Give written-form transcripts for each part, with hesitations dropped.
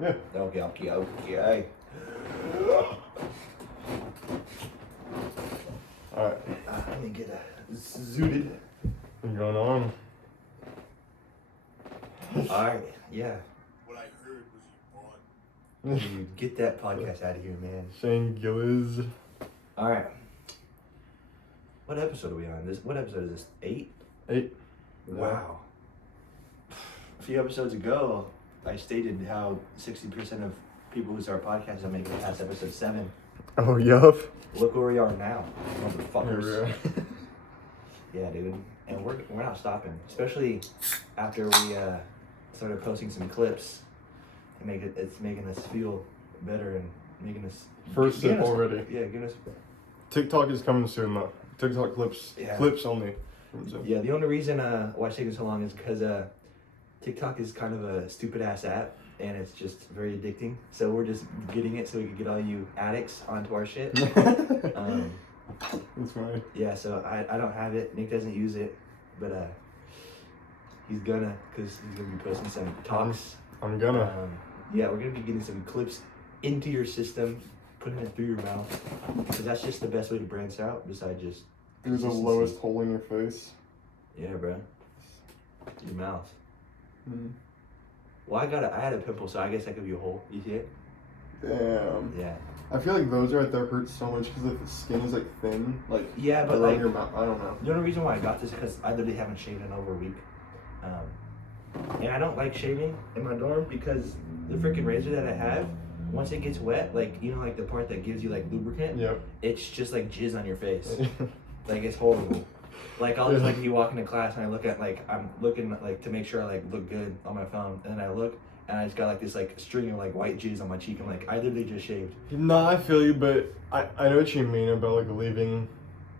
Yeah. Okay. Alright. Let me get zooted. What's going on? Alright, yeah. What I heard was you bought. Dude, get that podcast out of here, man. Shane Gillis. Alright. What episode are we on? What episode is this? 8? 8. Wow. A few episodes ago, I stated how 60% of people who start podcasts don't make it past episode 7. Oh, yup. Look where we are now, motherfuckers. Here Yeah, dude. And we're not stopping. Especially after we started posting some clips. It's making us feel better and making us... First sip already. Yeah, give us... TikTok is coming soon, though. TikTok clips. Yeah. Clips only. Yeah, the only reason why it's taking so long is because TikTok is kind of a stupid-ass app. And it's just very addicting. So we're just getting it so we can get all you addicts onto our shit. That's right. Yeah, so I don't have it. Nick doesn't use it. But he's gonna, because he's going to be posting some talks. I'm gonna. Yeah, we're going to be getting some clips into your system, putting it through your mouth. Because that's just the best way to branch out, besides just... Through the lowest hole in your face. Yeah, bro. Your mouth. Mm. Well, I had a pimple, so I guess that could be a hole. You see it? Damn. Yeah. I feel like those right there hurt so much because like the skin is like thin, like Yeah, but around like your mouth. I don't know. the only reason why I got this is because I literally haven't shaved in over a week, and I don't like shaving in my dorm because the freaking razor that I have, once it gets wet, like you know, like the part that gives you like lubricant, Yep. it's just like jizz on your face. Like it's horrible. Like I'll just like be walking to class and I look at like I'm looking like to make sure I like look good on my phone, and then I look and I just got like this like string of like white jizz on my cheek. I'm like, I literally just shaved. No, I feel you, but I know what you mean about like leaving,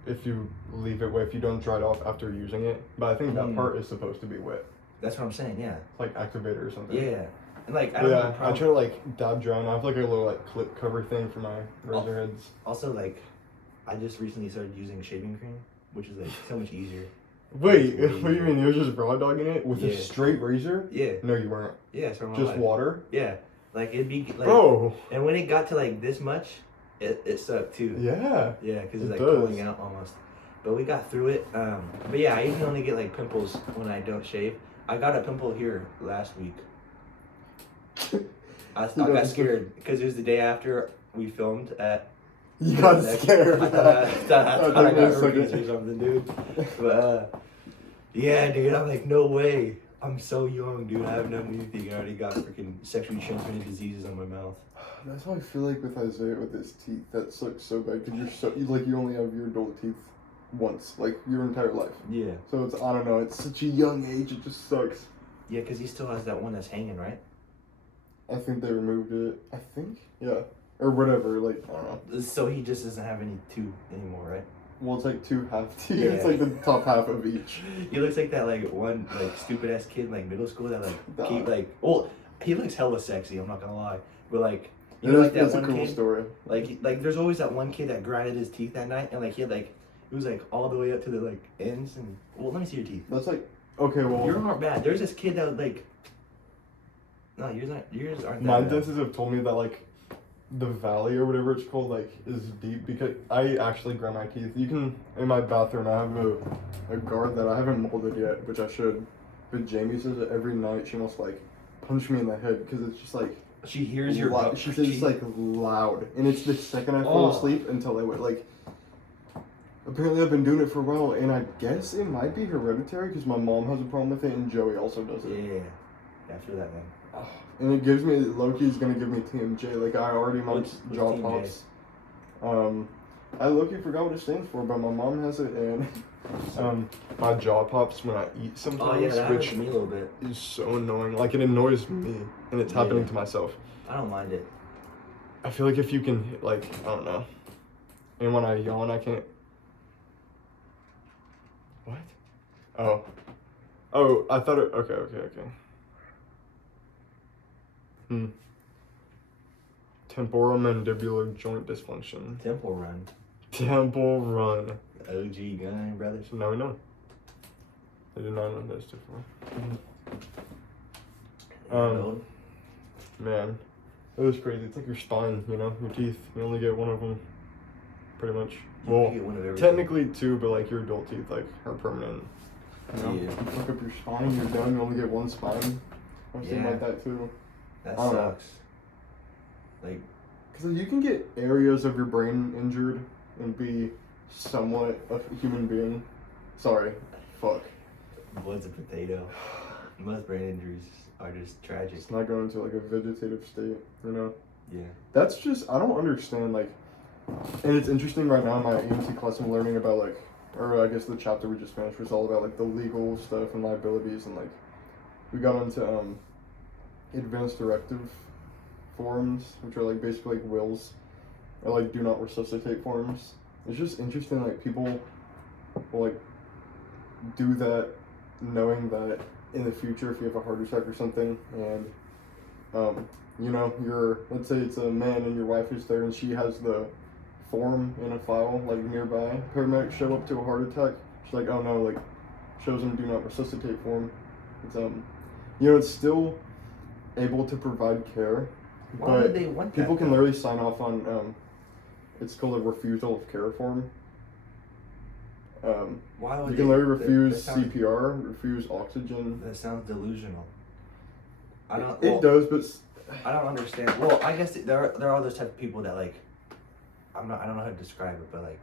if you leave it wet, if you don't dry it off after using it. But I think that part is supposed to be wet. That's what I'm saying. Yeah. Like activator or something. Yeah. And like I don't have a I problem. try to like dab dry and I have like a little like clip cover thing for my razor heads. Also, like, I just recently started using shaving cream, which is like so much easier. Wait, what do you mean? You were just raw dogging it with a Yeah. straight razor? Yeah. No, you weren't. Yeah. So Just water? Yeah. Like it'd be like. Bro. And when it got to like this much, it sucked too. Yeah. Yeah, because it's It like does. pulling out almost. But we got through it. But yeah, I even only get like pimples when I don't shave. I got a pimple here last week. I got scared because it was the day after we filmed at. You got scared. I thought I got herpes or something, dude. But yeah, dude, I'm like, no way. I'm so young, dude. I haven't done anything. I already got freaking sexually transmitted diseases on my mouth. That's how I feel like with Isaiah with his teeth. That sucks so bad because you only have your adult teeth once, like your entire life. Yeah. So it's, I don't know, it's such a young age, it just sucks. Yeah, because he still has that one that's hanging, right? I think they removed it. I think? Yeah. Or whatever, like, I don't know. So he just doesn't have any two anymore, right? Well, it's like 2 half teeth. Yeah. It's like the top half of each. He looks like that like one like stupid ass kid in like middle school that like keep Nah. like well he looks hella sexy, I'm not gonna lie. But like you know like that That's a one cool kid story. like there's always that one kid that grinded his teeth that night and like he had like it was like all the way up to the like ends and well let me see your teeth. That's like, okay, well. Yours aren't bad. There's this kid that like no, yours aren't that My bad. dentists have told me that, like, the valley or whatever it's called, like, is deep because I actually grind my teeth. You can, in my bathroom, I have a guard that I haven't molded yet, which I should. But Jamie says that every night she must, like, punch me in the head because it's just, like, She hears your loud. She says it's, like, loud. And it's the second I fall asleep until I wake. Like, apparently I've been doing it for a while, and I guess it might be hereditary because my mom has a problem with it, and Joey also does it. Yeah, I feel that, man. And it gives me, Loki's gonna give me TMJ. Like, I already my What's jaw TMJ? pops. I Loki forgot what it stands for, but my mom has it, and my jaw pops when I eat sometimes, Oh yeah, that happens which to me a little bit. is so annoying. Like, it annoys me, and it's happening to myself. I don't mind it. I feel like if you can, like, I don't know. And when I yawn, I can't. What? Oh, I thought it. Okay. Temporomandibular joint dysfunction. Temple Run. Temple Run. OG gun, brothers. Now we know. I did not know this before. Man, it was crazy. It's like your spine, you know, your teeth. You only get one of them, pretty much. You Well, get one of everything. technically two, but like your adult teeth like are permanent. You know, Yeah. you fuck up your spine, you're done. You only get one spine. Or something Yeah. like that too. That I don't know. sucks. Like, Because you can get areas of your brain injured and be somewhat a human being. Sorry, fuck. blood's a potato. Most brain injuries are just tragic. It's not going into like a vegetative state, you know. Yeah. That's just, I don't understand, like, and it's interesting right now in my EMT class I'm learning about, like, or I guess the chapter we just finished was all about, like, the legal stuff and liabilities, and, like, we got into, advanced directive forms, which are, like, basically, like, wills, or, like, do not resuscitate forms. It's just interesting, like, people will, like, do that knowing that in the future, if you have a heart attack or something, and, you know, let's say it's a man and your wife is there and she has the form in a file, like, nearby. Paramedics show up to a heart attack. She's like, oh no, like, shows them do not resuscitate form. It's, you know, it's still able to provide care, Why but would they want that? people can though? literally sign off on, it's called a refusal of care form. Why would You can they- literally refuse that sounds- CPR, refuse oxygen. That sounds delusional. I don't. It well, does, but I don't understand. Well, I guess there are those type of people that like. I don't know how to describe it, but like.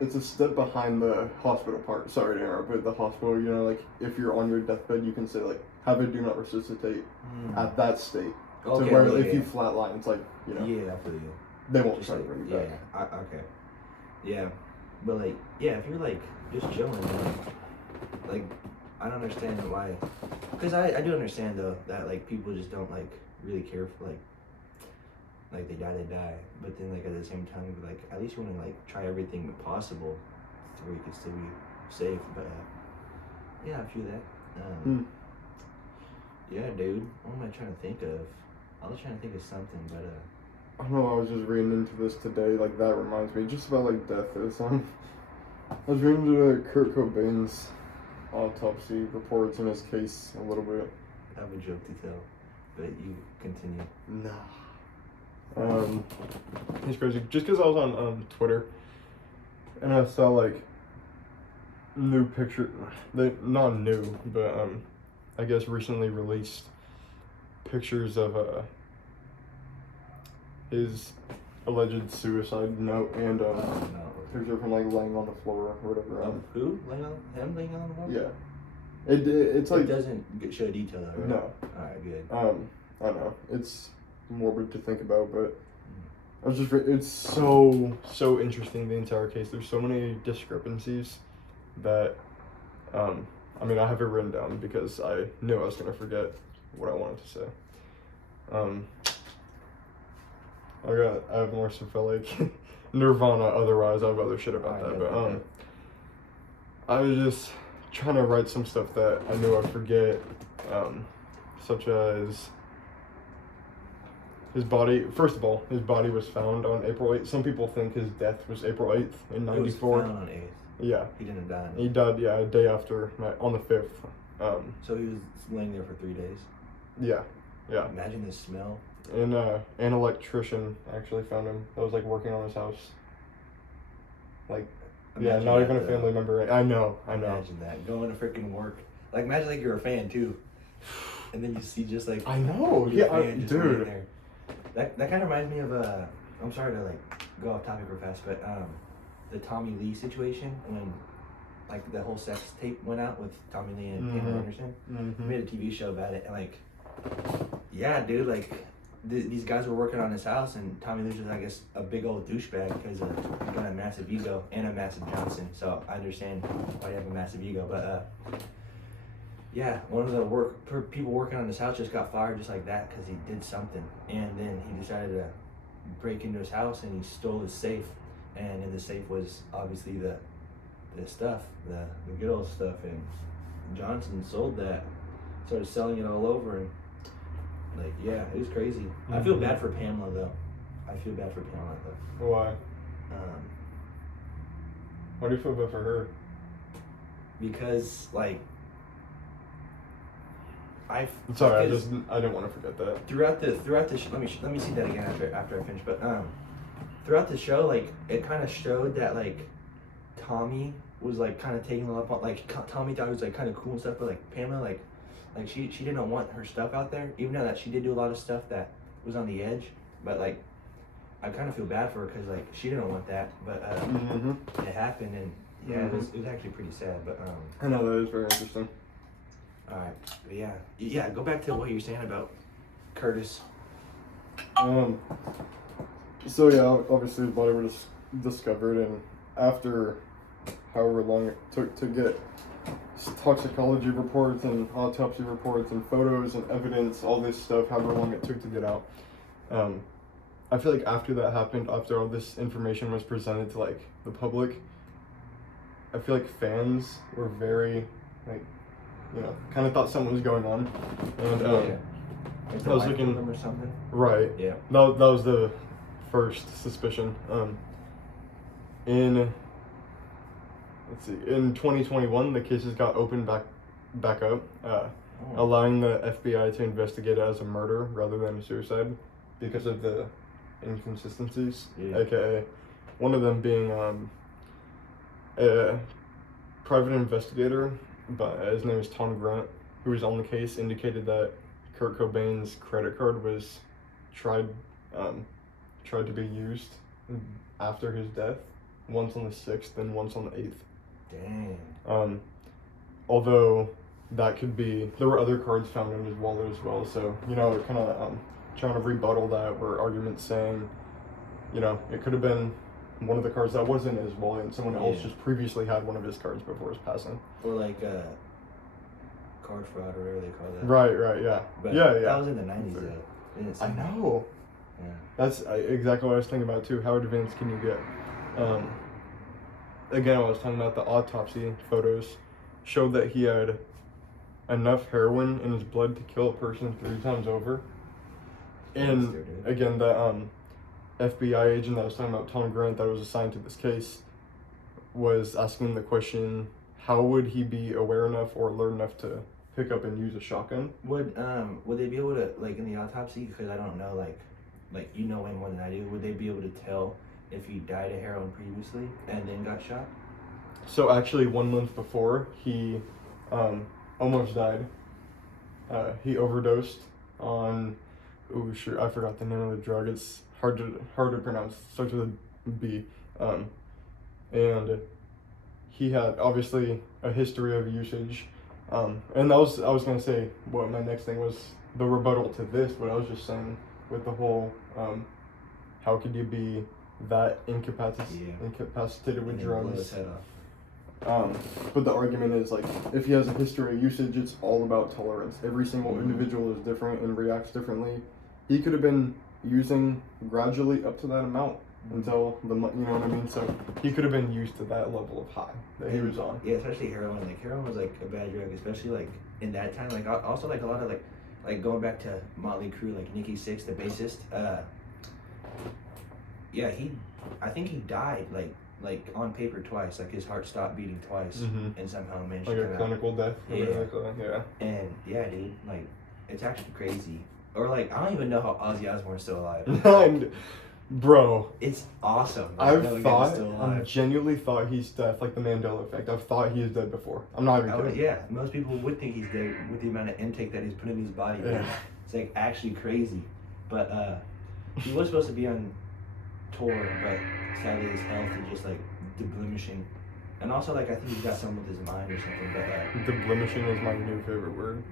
it's a step behind the hospital part. Sorry to interrupt, but the hospital, you know, like, if you're on your deathbed, you can say, like, have a do not resuscitate at that state. Okay, to where okay, if you flatline, it's like, you know, Yeah, I feel you. they won't Just try to like, bring you yeah, back. okay. Yeah, but like, yeah, if you're like just chilling, like I don't understand why. Because I do understand though that like people just don't like really care for like they die. But then like at the same time, like at least you want to like try everything possible to where you can still be safe. But yeah, I feel that. Yeah, dude. What am I trying to think of? I was trying to think of something, but I don't know, I was just reading into this today, like, that reminds me, just about, like, death is, I was reading into Kurt Cobain's autopsy reports in his case a little bit. I have a joke to tell. But you continue. Nah. He's crazy. Just because I was on Twitter and I saw like new picture, not new, but I guess recently released pictures of his alleged suicide note and No. picture of him like laying on the floor or whatever. Who? Him laying on the wall? Yeah. It's like It doesn't show detail though, right? no. Alright, good. I don't know. It's morbid to think about, but I was just it's so interesting, the entire case. There's so many discrepancies that I mean, I have it written down because I knew I was gonna forget what I wanted to say. I have more stuff about like Nirvana. Otherwise, I have other shit about that. But I was just trying to write some stuff that I knew I'd forget, such as his body. First of all, his body was found on April 8th. Some people think his death was April 8th in '94. It was found on 8th. Yeah. He didn't die. He died, yeah, a day after, on the 5th. So he was laying there for 3 days. Yeah. Imagine the smell. And an electrician actually found him that was like working on his house. Like, Imagine yeah, not that, even a though. family member. I know. Imagine that. Going to freaking work. Like, imagine like you're a fan too. And then you see just like. I know. your Yeah, fan just laying dude. there. That kind of reminds me of I'm sorry to like go off topic real fast, but the Tommy Lee situation when like the whole sex tape went out with Tommy Lee and Pamela Anderson. They made a TV show about it, and like, yeah, dude, like these guys were working on his house, and Tommy Lee was, I guess, a big old douchebag because he got a massive ego and a massive Johnson. So I understand why you have a massive ego, but yeah, one of the people working on his house just got fired just like that because he did something, and then he decided to break into his house and he stole his safe, and in the safe was obviously the stuff, the good old stuff, and Johnson sold that, started selling it all over, and like, yeah, it was crazy. I feel bad for Pamela though. Why? Why do you feel bad for her? Because like Sorry, I because didn't want to forget that. throughout the let me see that again after I finish. But throughout the show, like it kind of showed that like Tommy was like kind of taking up on like Tommy thought he was like kind of cool and stuff, but like Pamela like she didn't want her stuff out there, even though that she did do a lot of stuff that was on the edge. But like I kind of feel bad for her because like she didn't want that, but it happened, and yeah, it was actually pretty sad. But I know that is very interesting. all right, but yeah, go back to what you were saying about Curtis. So yeah, obviously the body was discovered, and after however long it took to get toxicology reports and autopsy reports and photos and evidence, all this stuff, however long it took to get out, I feel like after that happened, after all this information was presented to like the public, I feel like fans were very like, you know, kind of thought something was going on, and Like I was looking them or something. right. Yeah. That was the first suspicion. In 2021, the cases got opened back up, allowing the FBI to investigate it as a murder rather than a suicide because of the inconsistencies, aka one of them being a private investigator, but his name is Tom Grant, who was on the case, indicated that Kurt Cobain's credit card was tried to be used after his death, once on the 6th and once on the 8th. Dang. Although that could be, there were other cards found in his wallet as well, so, you know, kind of trying to rebuttal that were arguments saying, you know, it could have been one of the cards that was in his wallet and someone else just previously had one of his cards before his passing. Or like card fraud or whatever they call that. Right, yeah. But yeah. That was in the 90s though. Didn't it I seem like- know. Yeah. That's exactly what I was thinking about too. How advanced can you get? Again, I was talking about the autopsy photos showed that he had enough heroin in his blood to kill a person 3 times over. And again, the FBI agent that was talking about, Tom Grant, that was assigned to this case, was asking the question, how would he be aware enough or alert enough to pick up and use a shotgun? Would they be able to, like in the autopsy, because I don't know, like you know way more than I do, would they be able to tell if he died of heroin previously and then got shot? So actually 1 month before, he almost died. He overdosed on, I forgot the name of the drug. It's hard to pronounce. Starts with a B. And he had obviously a history of usage. And I was gonna say what my next thing was, the rebuttal to this, but I was just saying with the whole how could you be that incapacitated with drugs? But the argument is like, if he has a history of usage, it's all about tolerance. Every single individual is different and reacts differently. He could have been using gradually up to that amount until you know what I mean? So he could have been used to that level of high that he was on. Yeah, especially heroin. Like heroin was like a bad drug, especially like in that time. Like also like a lot of like going back to Motley Crue, like Nikki Sixx, the bassist. Yeah, I think he died like on paper twice. Like his heart stopped beating twice, and somehow managed like to a come clinical death. Yeah. Yeah. And yeah, dude, like it's actually crazy. Or like I don't even know how Ozzy Osbourne's still alive. And bro, it's awesome. I genuinely thought he's dead, like the Mandela effect. I've thought he is dead before. I'm not even kidding. Yeah, most people would think he's dead with the amount of intake that he's put in his body. Yeah. It's like actually crazy. But he was supposed to be on tour, but sadly his health is just like diminishing. And also like I think he's got something with his mind or something. But Diminishing is my new favorite word.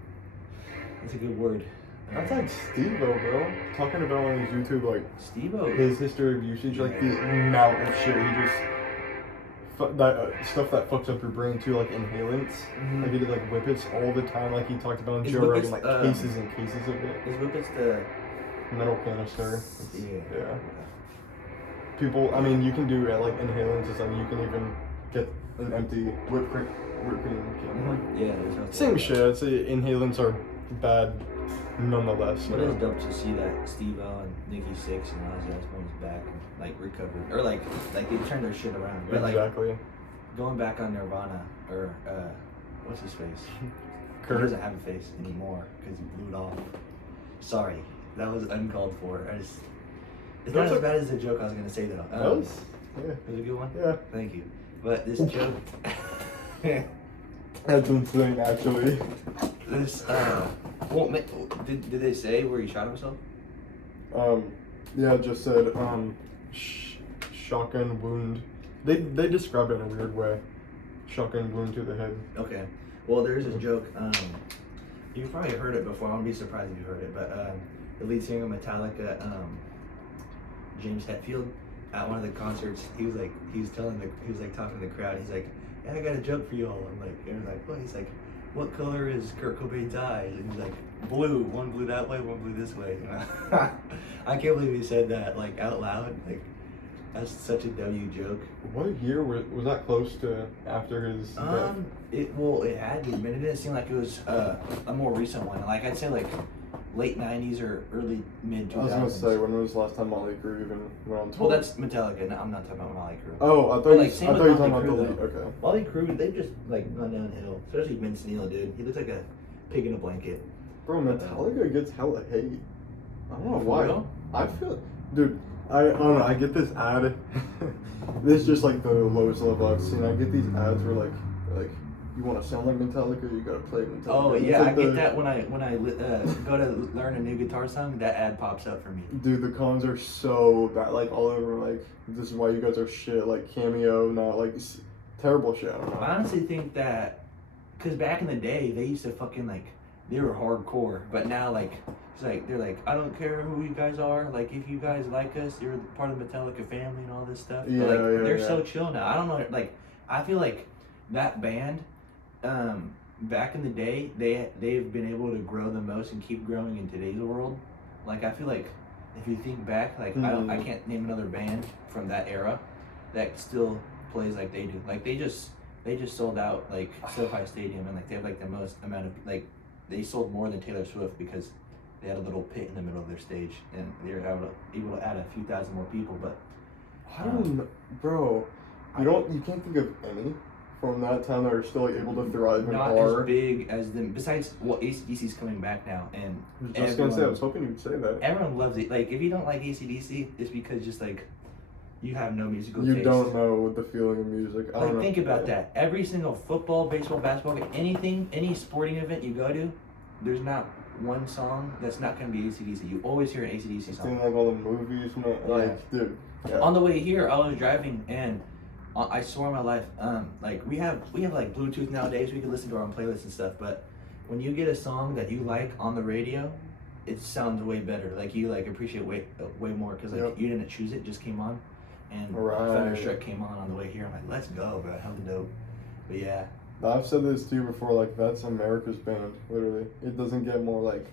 it's a good word. That's like Steve-O, bro. Talking about on his YouTube, like Steve-O. his history of usage, like the amount of shit he just stuff that fucks up your brain too, like inhalants. Like he did like whippets all the time, like he talked about in Joe Rogan, like cases and cases of it. Is whippets the metal canister? Yeah. People, I mean, you can do like inhalants. It's like you can even get an empty whipped cream can. Yeah. There's no Same shit. I'd say inhalants are bad. Nonetheless, but it's dope to see that Steve-O and Nikki Sixx and Ozzy Osbourne's back and like recovered, or like they turned their shit around. But exactly. Like going back on Nirvana or what's his face? He Kurt. doesn't have a face anymore because he blew it off. Sorry, that was uncalled for. It's not That's as a- bad as the joke I was gonna say though. That was, yeah. It was a good one. Yeah. Thank you. But this joke, That's insane, actually. this well, did they say where he shot himself? Yeah, it just said, shotgun wound. They described it in a weird way. Shotgun wound to the head. Okay. Well, there's this joke. You've probably heard it before. I won't be surprised if you heard it. But the lead singer of Metallica, James Hetfield, at one of the concerts, he was talking to the crowd. He's like, "Yeah, I got a joke for y'all." I'm like, and like, what? He's like, "What color is Kurt Cobain's eyes?" And he's like, "Blue. One blue that way, one blue this way." I can't believe he said that like out loud. Like, that's such a W joke. What year was that close to after his death? It had to, but it didn't seem like it was a more recent one. Like I'd say like late '90s or early mid 2000s. I was gonna say, when was the last time Motley Crue even went on tour? Well, that's Metallica. No, I'm not talking about Motley Crue. Oh, I thought But, you, like, I same thought with you were talking about Motley the Crue, lead. Okay. Motley Crue, they've just like gone downhill. Especially Vince Neil, dude. He looks like a pig in a blanket. Bro, Metallica gets hella hate. I don't know For why. real? I feel, dude. I don't know. I get this ad. This is just like the lowest level I've seen. I get these ads where like you want to sound like Metallica, you gotta play Metallica. Oh It's yeah, like I get that when I go to learn a new guitar song. That ad pops up for me. Dude, the cons are so bad. Like all over. Like this is why you guys are shit. Like Cameo, not like terrible shit. I don't know. I honestly think that, cause back in the day they used to fucking like, they were hardcore, but now like it's like they're like, I don't care who you guys are, like if you guys like us, you're part of the Metallica family and all this stuff. Yeah, but like yeah, they're yeah. so chill now. I don't know, like I feel like that band, back in the day, they've been able to grow the most and keep growing in today's world. Like I feel like if you think back, like I can't name another band from that era that still plays like they do. Like they just sold out like SoFi Stadium, and like they have like the most amount of like, they sold more than Taylor Swift because they had a little pit in the middle of their stage and they were able to add a few thousand more people. But I don't know, bro. You can't think of any from that time that are still like, able to thrive in not horror. as big as them. Besides, well, AC/DC's coming back now, and I was just gonna say, I was hoping you'd say that. everyone loves it. Like if you don't like AC/DC, it's because just like you have no musical You taste. don't know the feeling of music. I don't Like know. think about that. Every single football, baseball, basketball game, anything, any sporting event you go to, there's not one song that's not gonna be AC/DC. You always hear an AC/DC Seeing song. like all the movies, man. Like, dude. Yeah. On the way here, I was driving and I swear on my life, like we have like Bluetooth nowadays. We can listen to our own playlists and stuff. But when you get a song that you like on the radio, it sounds way better. Like you like appreciate way more because like Yep. you didn't choose it, it just came on, and Right. Thunderstruck came on the way here. I'm like, let's go, bro, hella dope. But yeah, I've said this to you before, like, that's America's band, literally. It doesn't get more, like,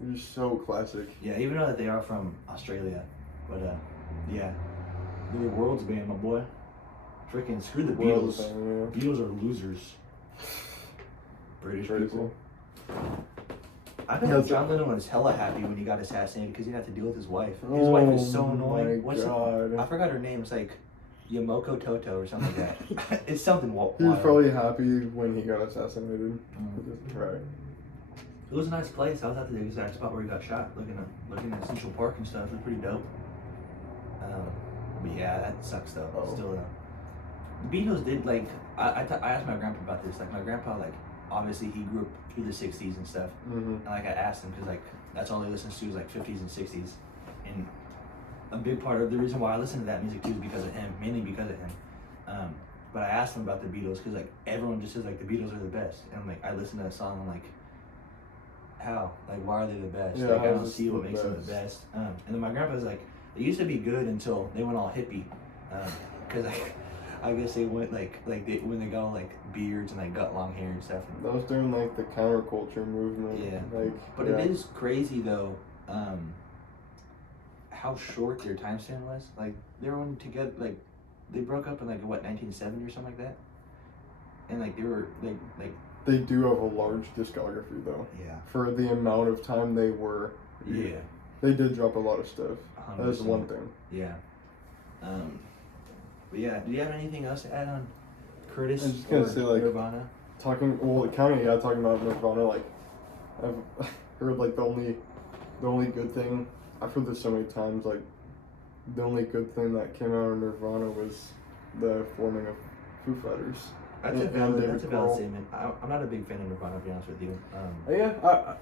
they're just so classic. yeah. Even though that they are from Australia, but yeah, they're the world's band, my boy. Freaking screw the World's Beatles. band, Beatles are losers. British Crazy. people. I bet Yes. John Lennon was hella happy when he got assassinated because he didn't have to deal with his wife. His wife was so annoying. My God. I forgot her name. It's like Yamoko Toto or something like that. It's something wild. He was probably happy when he got assassinated. Mm. Right. It was a nice place. I was at the exact spot where he got shot, looking at Central Park and stuff. It was pretty dope. But yeah, that sucks though. Oh. Still, the Beatles did like. I asked my grandpa about this. Like my grandpa, like obviously he grew up through the '60s and stuff. Mm-hmm. And like I asked him because like that's all he listens to is like '50s and '60s, and a big part of the reason why I listen to that music too is because of him, mainly because of him. But I asked him about the Beatles because like everyone just says like the Beatles are the best, and I'm like I listen to a song, I'm like, how? Like why are they the best? Yeah, like I how don't is this see what the makes them the best. And then my grandpa's like, they used to be good until they went all hippie, because I guess they went when they got all like beards and like got long hair and stuff. That was during, like, the counterculture movement. Yeah. Like, But yeah. it is crazy though, how short their time span was. Like they were only together, like they broke up in like what 1970 or something like that, and like they were like They do have a large discography, though. yeah. For the amount of time they were. Yeah. They did drop a lot of stuff. That's 100%. one thing. Yeah. But yeah, do you have anything else to add on Curtis I was just gonna or say, like, Nirvana? talking about Nirvana. Like, I've heard like the only good thing. I've heard this so many times. Like, the only good thing that came out of Nirvana was the forming of Foo Fighters. That's a valid statement. I'm not a big fan of Nirvana, to be honest with you. Yeah,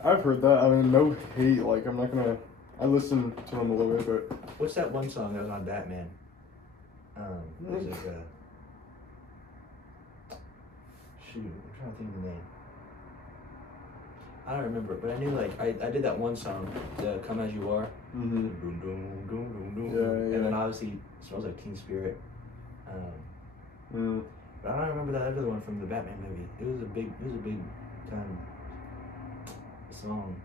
I've heard that. I mean, no hate. Like, I'm not gonna. I listen to them a little bit, but What's that one song that was on Batman? It was like shoot, I'm trying to think of the name. I don't remember, but I knew like I did that one song, the "Come As You Are." mm-hmm. Doom, doom, doom, doom, doom. Yeah. And then obviously Smells Like Teen Spirit. But I don't remember that other one from the Batman movie. It was a big time song.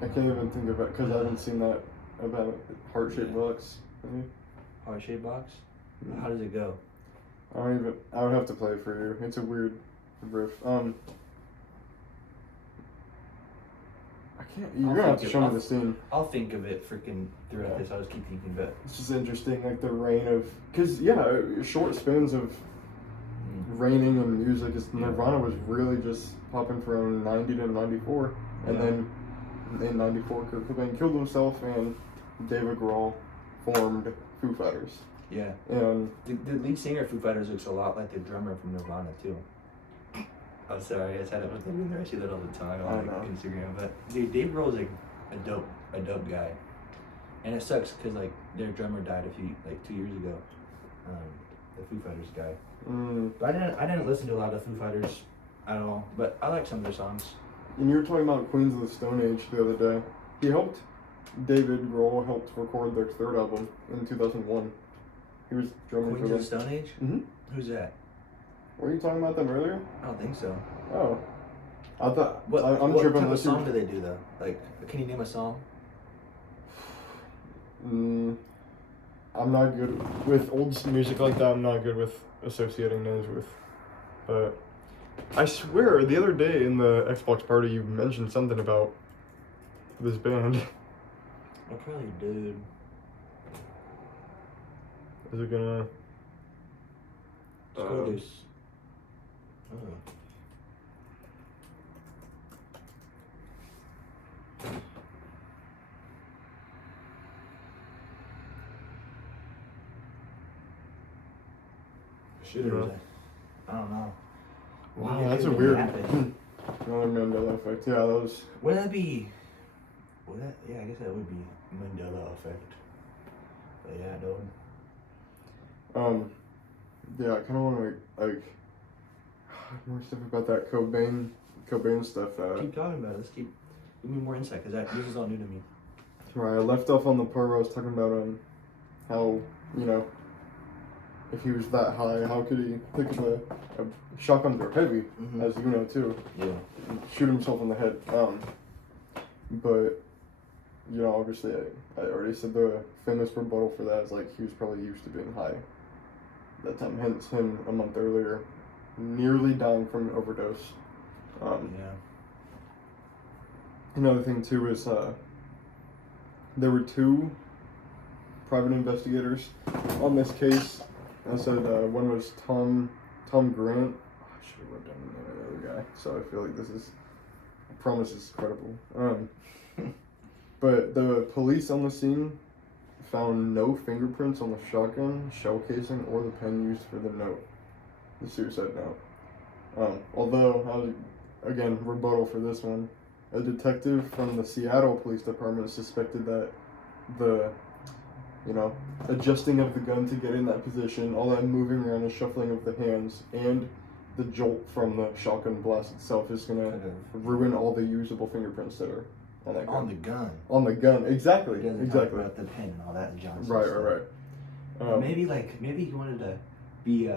I can't even think of it because I haven't seen that about Heart-Shaped Box. Heart-Shaped Box? How does it go? I would have to play it for you. It's a weird riff. You're gonna have to show me the scene. I'll think of it freaking throughout this. I'll just keep thinking of it. It's just interesting, like the reign of, cause short spans of reigning in music. Nirvana was really just popping from 90 to 94, and then in 94, Kurt Cobain killed himself, and David Grohl formed Foo Fighters. Yeah. And the lead singer of Foo Fighters looks a lot like the drummer from Nirvana too. I'm sorry, I just had it with them in there. I see that all the time on like Instagram. But dude, Dave Grohl's like a dope guy, and it sucks because like their drummer died 2 years ago. The Foo Fighters guy. But I didn't listen to a lot of Foo Fighters at all, but I like some of their songs. And you were talking about Queens of the Stone Age the other day. David Grohl helped record their third album in 2001. He was drumming Queens for of the Stone Age? Mm-hmm. Who's that? Were you talking about them earlier? I don't think so. Oh. I thought... I'm what tripping. type of song do they do though? Like, can you name a song? I'm not good with old music like that. I'm not good with associating names with. But I swear, the other day in the Xbox party, you mentioned something about this band. I probably did. Is it gonna... There's... Oh. I don't know. Wow, that's a weird... Another Mandela effect. Yeah, that was... Wouldn't that be... Yeah, I guess that would be Mandela effect. But yeah, no. Yeah, I kind of want to, like, more stuff about that Cobain stuff. Keep talking about it. Give me more insight, because this is all new to me. Right, I left off on the part where I was talking about, how, if he was that high, how could he pick up a shotguns are heavy, as you know, too. Yeah. And shoot himself in the head. But, obviously, I already said the famous rebuttal for that is, like, he was probably used to being high that time, hence him a month earlier nearly dying from an overdose. Yeah. Another thing, too, is there were two private investigators on this case. I said one was Tom Grant. I should have wrote down the name of the other guy, so I feel like I promise it's credible. But the police on the scene found no fingerprints on the shotgun, shell casing, or the pen used for the note, the suicide note. Although, again, rebuttal for this one, a detective from the Seattle Police Department suspected that the, adjusting of the gun to get in that position, all that moving around and shuffling of the hands, and the jolt from the shotgun blast itself is going to ruin all the usable fingerprints that are on that gun. On the gun. On the gun, exactly. He doesn't talk about the pen and all that Johnson Right. Maybe he wanted to be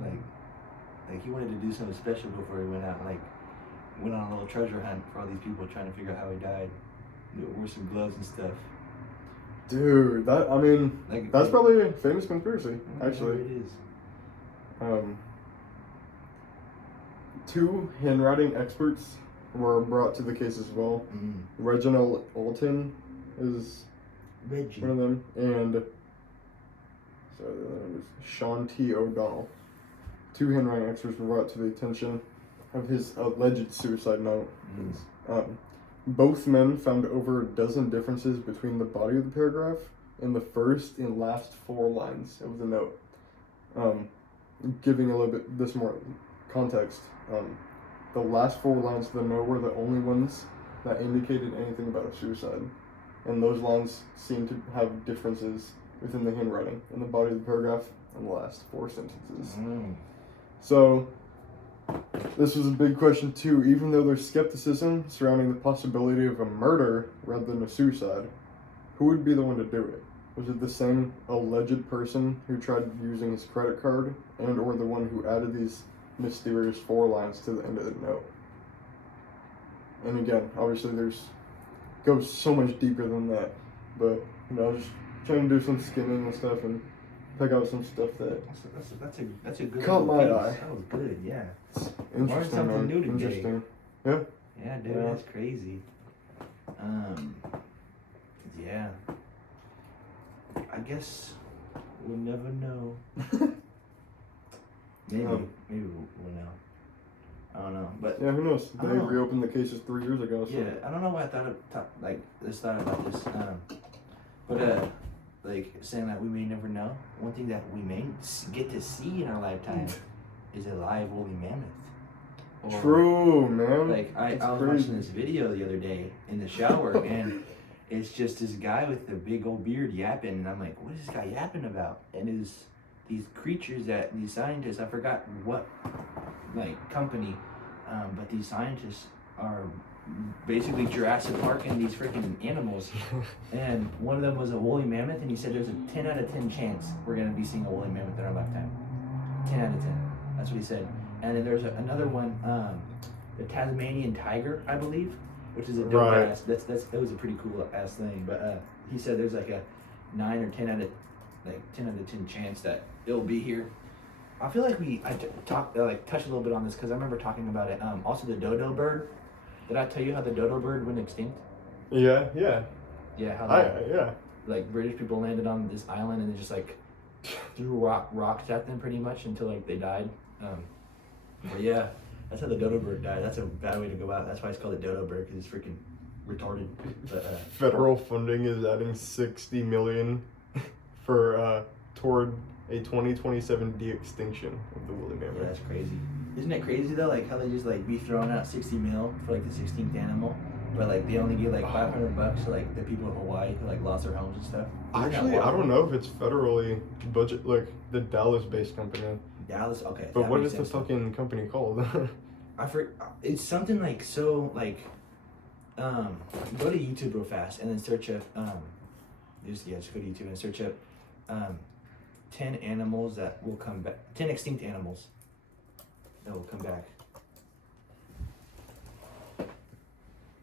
like he wanted to do something special before he went out, like went on a little treasure hunt for all these people trying to figure out how he died. Wore some gloves and stuff. Dude, that's probably a famous conspiracy, actually. It is. Two handwriting experts were brought to the case as well. Reginald Alton is one of them, and the other one was Sean T. O'Donnell. 2 handwriting extras were brought to the attention of his alleged suicide note. Both men found over a dozen differences between the body of the paragraph and the first and last 4 lines of the note. Giving a little bit this more context, the last 4 lines of the note were the only ones that indicated anything about a suicide, and those lines seemed to have differences within the handwriting in the body of the paragraph and the last 4 sentences. So this was a big question too. Even though there's skepticism surrounding the possibility of a murder rather than a suicide, who would be the one to do it? Was it the same alleged person who tried using his credit card, and or the one who added these mysterious 4 lines to the end of the note? And again, obviously goes so much deeper than that, but just trying to do some skimming and stuff and pick out some stuff that that's a good caught my piece. eye. That was good, yeah. Interesting, Learned something man. new today. Interesting. Yeah. Yeah, dude, that's crazy. Yeah. I guess we'll never know. Maybe we'll know. I don't know, but yeah, who knows? They don't know. reopened the cases 3 years ago. So. yeah, I don't know why I thought about this. But like saying that we may never know. One thing that we may get to see in our lifetime is a live woolly mammoth. Or, True, man. Like I was crazy. watching this video the other day in the shower, and it's just this guy with a big old beard yapping, and I'm like, what is this guy yapping about? And it's these creatures that these scientists, I forgot what company, but these scientists are basically Jurassic Park and these freaking animals. And one of them was a woolly mammoth, and he said there's a 10 out of 10 chance we're gonna be seeing a woolly mammoth in our lifetime. 10 out of 10. That's what he said. And then there's another one, the Tasmanian tiger, I believe, which is a dope Right. ass. That was a pretty cool ass thing. But he said there's like a 9 or 10 out of 10 chance that it'll be here. I feel like touched a little bit on this because I remember talking about it. Also the dodo bird. Did I tell you how the dodo bird went extinct? Yeah. Yeah, how Yeah. like British people landed on this island and they just like threw rocks at them pretty much until like they died. But yeah, that's how the dodo bird died. That's a bad way to go out. That's why it's called a dodo bird, because it's freaking retarded. But Federal funding is adding $60 million for toward a 2027 de-extinction of the woolly mammoth. yeah, that's crazy. Isn't it crazy though? Like how they just like be throwing out 60 mil for like the 16th animal, but like they only give like $500 to like the people of Hawaii who like lost their homes and stuff. Isn't that Actually, I wild? don't know if it's federally budget, like the Dallas-based company. Dallas, okay. But that what makes is the sense. fucking company called? It's something like so like go to YouTube real fast and then search up just go to YouTube and search up 10 animals that will come back, 10 extinct animals that will come back.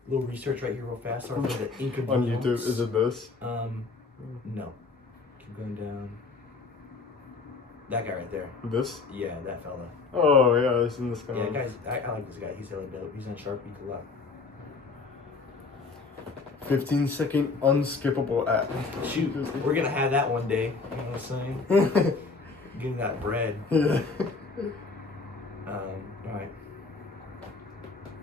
Little research right here real fast. Sorry for the On inconvenience. YouTube, is it this? No. Keep going down. That guy right there. This? Yeah, that fella. Oh yeah, it's in this kind Yeah, of. guys, I like this guy. He's hella dope. He's on Sharpie a lot. 15-second unskippable app. Shoot, we're gonna have that one day. You know what I'm saying? Getting that bread. Yeah. Alright.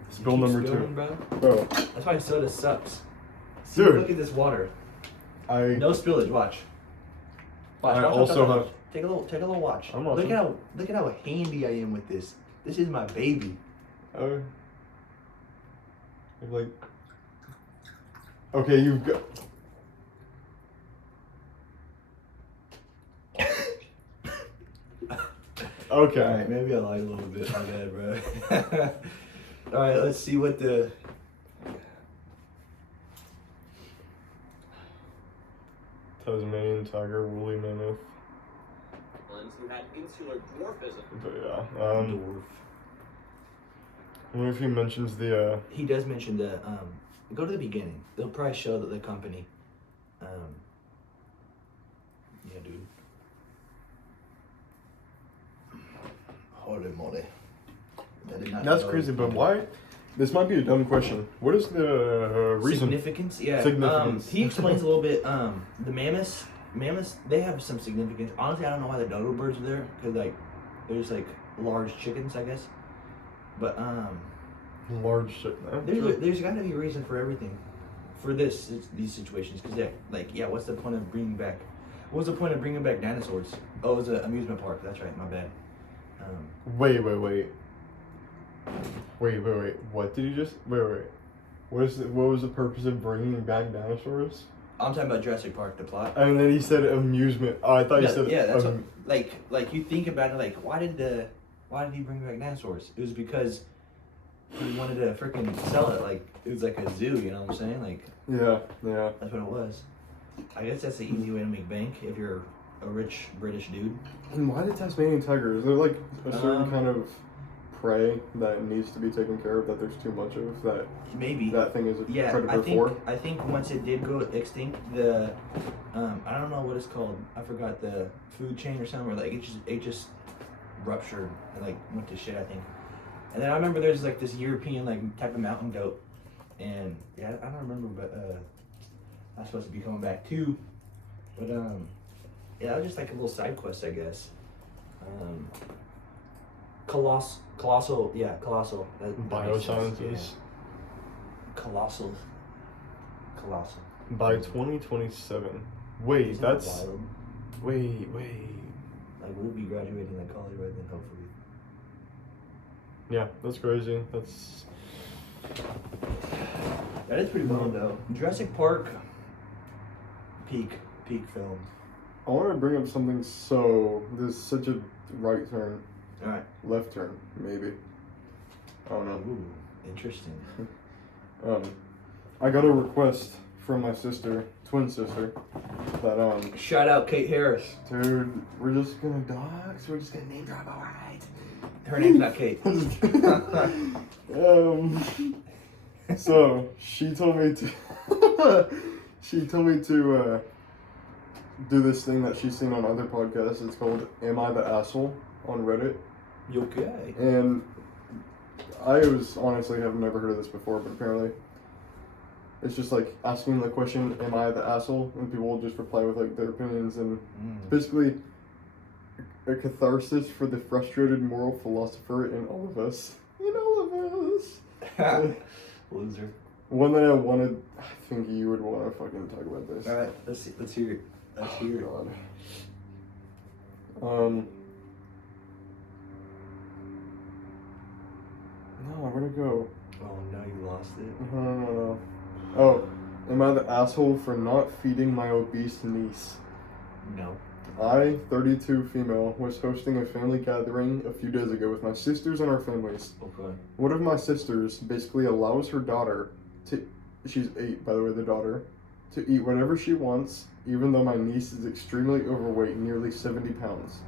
Spill Keep number spilling, 2. bro. Bro, That's why soda sucks. See, Dude. look at this water. I No spillage. Watch. Watch. Watch, also watch. have. Take a little watch. I'm Look watching. at how handy I am with this. This is my baby. Oh. Like. Okay, you've got. Okay. Alright, maybe I lied a little bit. My bad, bro. Alright, let's see what the. Tasmanian tiger, woolly mammoth. Who had insular dwarfism. But yeah. Dwarf. I wonder if he mentions the. He does mention the. Go to the beginning. They'll probably show that the company. Yeah, dude. Holy moly. I did not That's know. crazy, but why? This might be a dumb question. What is the reason? Significance? Yeah. Significance. He explains a little bit. The mammoths, they have some significance. Honestly, I don't know why the dodo birds are there, because like, there's like large chickens, I guess. But Large shit, man. there's got to be a reason for everything, for these situations. Because what's the point of bringing back? What was the point of bringing back dinosaurs? Oh, it was an amusement park. That's right. My bad. Wait. What did you just? Wait. What was the purpose of bringing back dinosaurs? I'm talking about Jurassic Park, the plot. And then he said amusement. Oh, I thought you said. Yeah, that's like you think about it. Like, why did he bring back dinosaurs? It was because he wanted to freaking sell it. Like, it was like a zoo. You know what I'm saying? Like. Yeah. That's what it was. I guess that's the easy way to make bank if you're a rich British dude. And why the Tasmanian tiger? Is there like a certain kind of prey that needs to be taken care of that there's too much of that? Maybe that thing is a predator I think once it did go extinct, the I don't know what it's called. I forgot the food chain or something. Where like it just ruptured and like went to shit. I think. And then I remember there's like this European like type of mountain goat, and yeah, I don't remember, but I'm supposed to be coming back too. But yeah, that was just like a little side quest, I guess. Colossal. Biosciences. Yeah. Colossal. By 2027. Wait, Isn't that that's. wild? Wait. Like we'll be graduating like college right then, hopefully. Yeah, that's crazy. That's. That is pretty wild though. Jurassic Park. Peak film. I want to bring up something. So there's such a right turn, All right. left turn, maybe. I don't know. Ooh, interesting. I got a request from my sister, twin sister, that Shout out Kate Harris. dude, we're just gonna dox. We're just gonna name drop, alright. Her name's not Kate. So she told me to do this thing that she's seen on other podcasts. It's called "Am I the Asshole?" on Reddit. You okay? And I honestly have never heard of this before, but apparently it's just like asking the question, "Am I the asshole?" and people will just reply with like their opinions, and it's basically a catharsis for the frustrated moral philosopher in all of us. Loser. One that I think you would want to fucking talk about this. All right, let's hear it. Let's hear it. God. No, where'd it go? Oh no, you lost it. No. Oh, am I the asshole for not feeding my obese niece? No. I, 32 female, was hosting a family gathering a few days ago with my sisters and our families. Okay. One of my sisters basically allows her daughter she's 8 by the way, the daughter, to eat whatever she wants, even though my niece is extremely overweight, nearly 70 pounds.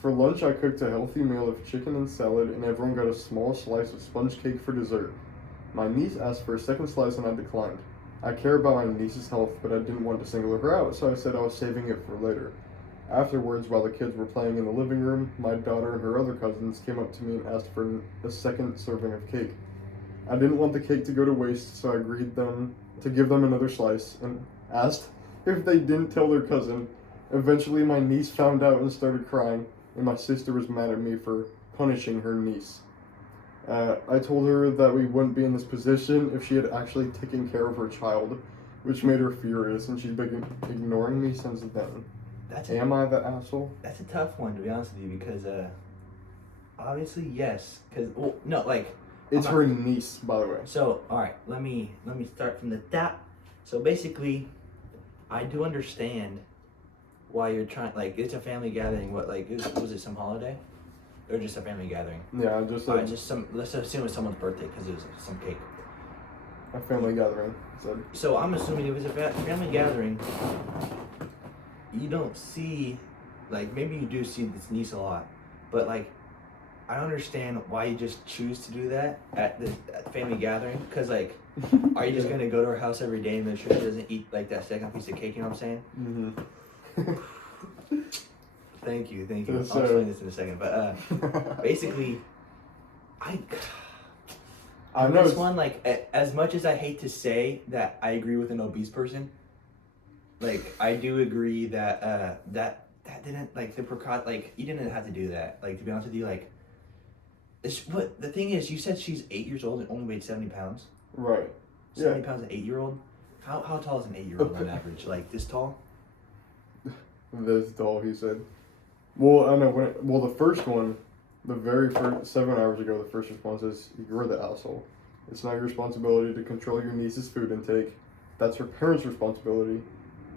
For lunch, I cooked a healthy meal of chicken and salad, and everyone got a small slice of sponge cake for dessert. My niece asked for a second slice, and I declined. I care about my niece's health, but I didn't want to single her out, so I said I was saving it for later. Afterwards, while the kids were playing in the living room, my daughter and her other cousins came up to me and asked for a second serving of cake. I didn't want the cake to go to waste, so I agreed to give them another slice and asked if they didn't tell their cousin. Eventually, my niece found out and started crying, and my sister was mad at me for punishing her niece. I told her that we wouldn't be in this position if she had actually taken care of her child, which made her furious, and she's been ignoring me since then. Am I the asshole? That's a tough one, to be honest with you, because obviously yes, because it's her niece, by the way. So all right, let me start from the top. So basically, I do understand why you're trying. Like, it's a family gathering. What, like, was it some holiday? Or just a family gathering? Yeah, just like... let's assume it's someone's birthday, because it was some cake. A family gathering. So I'm assuming it was a family gathering. You don't see, like, maybe you do see this niece a lot, but, like, I don't understand why you just choose to do that at the family gathering, because, like, are you just going to go to her house every day and make sure she doesn't eat, like, that second piece of cake, you know what I'm saying? Mm-hmm. Thank you. I'll explain this in a second, but basically, I know this one, like, as much as I hate to say that I agree with an obese person, like, I do agree that that that didn't like like you didn't have to do that. Like to be honest with you, like what the thing is, you said she's 8 years old and only weighed 70 pounds. Right. 70 pounds, an 8-year-old. How tall is an 8-year-old on average? Like this tall? This tall, he said. Well, I know. Well, the first one, the very first 7 hours ago, the first response is, "You're the asshole. It's not your responsibility to control your niece's food intake. That's her parents' responsibility.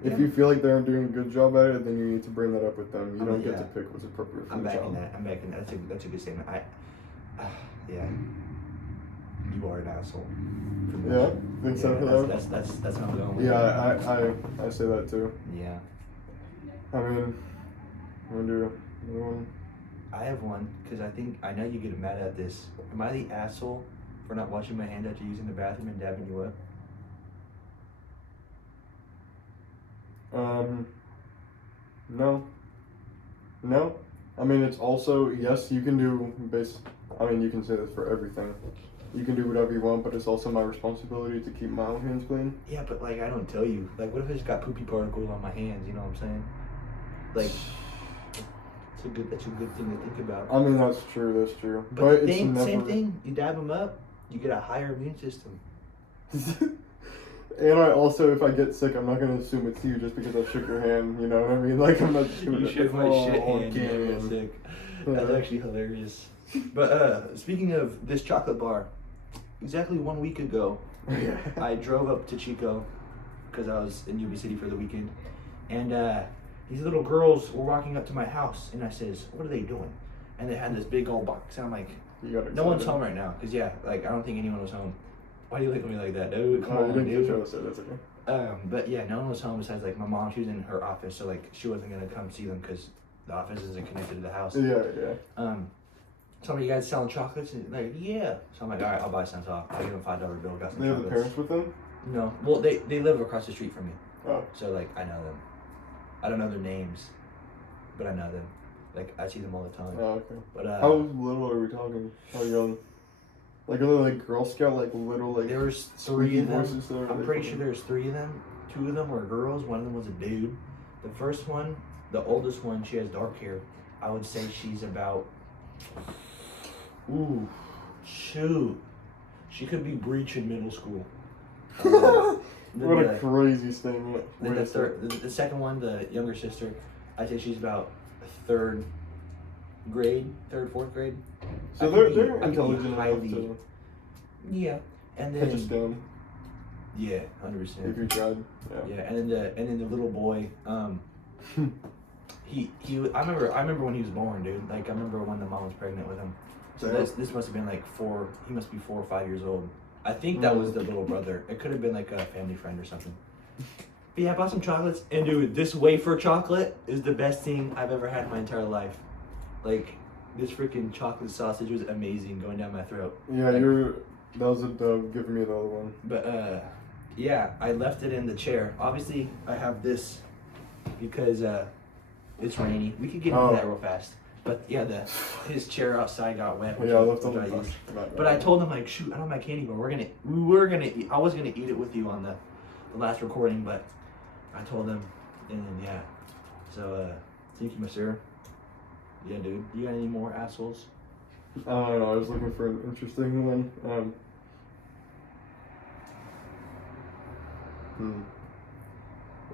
If Yeah. you feel like they're doing a good job at it, then you need to bring that up with them. You don't get yeah. to pick what's appropriate for I'm the backing child." that. I'm backing that. That's a good statement. Yeah. You are an asshole. For me. Yeah, think so. That's how I'm going with it. Yeah, I say that too. Yeah. I mean, I'm gonna do another one. I have one because I know you get mad at this. Am I the asshole for not washing my hand after using the bathroom and dabbing you up? No. I mean, it's also, yes, you can do you can say this for everything. You can do whatever you want, but it's also my responsibility to keep my own hands clean. Yeah, but like I don't tell you. Like, what if I just got poopy particles on my hands? You know what I'm saying? Like, that's a good thing to think about. I mean, that's true. But it's same never... thing. You dab them up, you get a higher immune system. And I also, if I get sick, I'm not gonna assume it's you just because I shook your hand. You know what I mean? Like, I'm not assuming You shook my shit hand. You okay. get sick. That's actually hilarious. But speaking of this chocolate bar, exactly 1 week ago, Yeah. I drove up to Chico because I was in Yuba City for the weekend, and these little girls were walking up to my house, and I says, "What are they doing?" And they had this big old box, and I'm like, "No one's home right now," because I don't think anyone was home. Why do you look at me like that, dude? Come on, dude. That's okay. But yeah, no one was home besides like my mom. She was in her office, so like she wasn't gonna come see them because the office isn't connected to the house. Yeah. Some of you guys selling chocolates, and like, yeah. So I'm like, all right, I'll buy cents off. I give them $5 bill. Got some They have the chocolates. parents with them? No, well they live across the street from me. Oh. So like I know them. I don't know their names, but I know them. Like I see them all the time. Oh, okay. But how little are we talking? How young? Like, are they like Girl Scout, like little, like there was 3 of them. voices there? I'm pretty sure there's 3 of them. 2 of them were girls. 1 of them was a dude. The first one, the oldest one, she has dark hair. I would say she's about. Ooh, shoot. She could be Breach in middle school. What a crazy statement. The second one, the younger sister, I'd say she's about 3rd, 4th grade. So they're intelligent enough to Yeah, and catch us then down yeah, 100%. if you tried. Yeah, and then the little boy, he I remember when he was born, dude. Like I remember when the mom was pregnant with him. So this must have been like 4. He must be 4 or 5 years old. I think that was the little brother. It could have been like a family friend or something. But yeah, I bought some chocolates, and dude, this wafer chocolate is the best thing I've ever had in my entire life. Like, this freaking chocolate sausage was amazing going down my throat. Yeah, like, that was a dub giving me the other one. But yeah, I left it in the chair. Obviously, I have this because it's rainy. We could get into that real fast. But yeah, his chair outside got wet. Yeah, I left on the bus. But I told him like, shoot, I don't have my candy bar. We were gonna eat. I was gonna eat it with you on the last recording, but I told him, and then yeah. So thank you, Mr. Yeah, dude. You got any more assholes? I don't know. I was looking for an interesting one.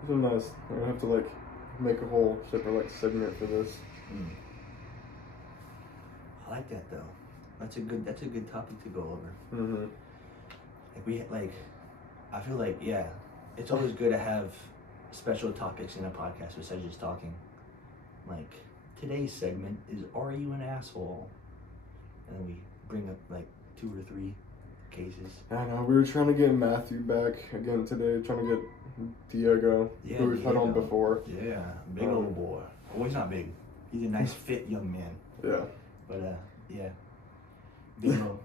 This is nice. I'm gonna have to like make a whole separate like segment for this. I like that though. That's a good topic to go over. Mm-hmm. I feel like it's always good to have special topics in a podcast besides just talking. Like today's segment is "Are you an asshole?" And then we bring up like 2 or 3 cases. I know, we were trying to get Matthew back again today, trying to get Diego, who we've had on before. Yeah, big old boy. Well, he's not big. He's a nice, fit young man. Yeah. But, yeah. Diego,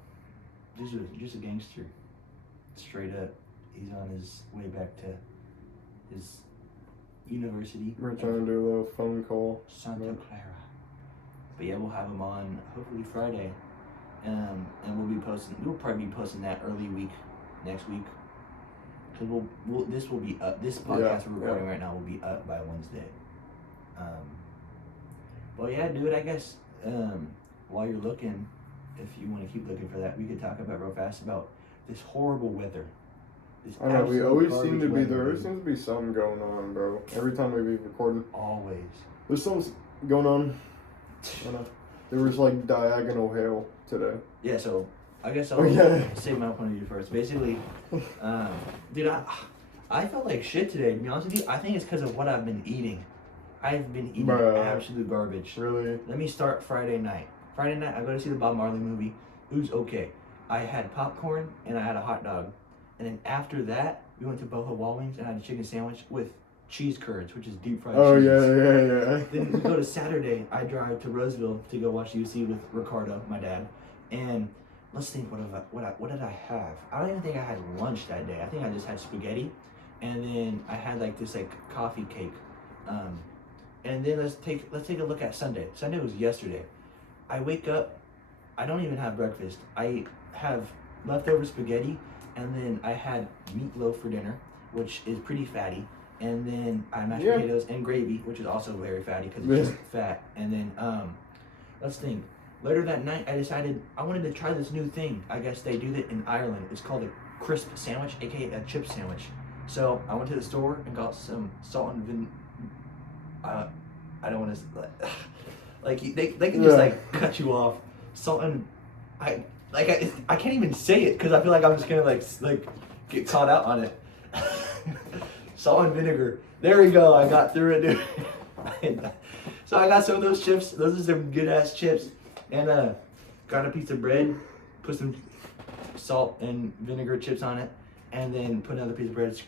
just a gangster. Straight up. He's on his way back to his university. We're trying to do a little phone call. Santa Clara. But yeah, we'll have him on hopefully Friday. And we'll probably be posting that early week, next week. Cause this will be up. This podcast we're recording right now will be up by Wednesday. Well, yeah, dude. I guess while you're looking, if you want to keep looking for that, we could talk about real fast about this horrible weather. This I know, we absolute always seem garbage to be, weather, there always dude. seems to be something going on, bro. Every time we record, Always. there's something going on. I know. There was like diagonal hail today. Yeah, so I guess Oh, I'll yeah. say my point of view first. Basically, dude, I felt like shit today, to be honest with you. I think it's because of what I've been eating. I've been eating Bruh. absolute garbage. Really? Let me start Friday night. Friday night, I go to see the Bob Marley movie. It was okay. I had popcorn and I had a hot dog. And then after that, we went to Boho Wild Wings and I had a chicken sandwich with cheese curds, which is deep fried Oh, cheese. yeah. Then we go to Saturday. I drive to Roseville to go watch UC with Ricardo, my dad. And let's think, what did I have? I don't even think I had lunch that day. I think I just had spaghetti, and then I had like this like coffee cake. And then let's take a look at Sunday. Sunday was yesterday. I wake up. I don't even have breakfast. I have leftover spaghetti, and then I had meatloaf for dinner, which is pretty fatty. And then I had mashed Yeah. potatoes and gravy, which is also very fatty because it's just fat. And then let's think. Later that night, I decided I wanted to try this new thing. I guess they do that in Ireland. It's called a crisp sandwich, aka a chip sandwich. So I went to the store and got some salt and I don't want to like they can just like cut you off. Salt and I can't even say it because I feel like I'm just gonna like get caught out on it. Salt and vinegar. There we go. I got through it, dude. So I got some of those chips. Those are some good ass chips. And got a piece of bread, put some salt and vinegar chips on it, and then put another piece of bread,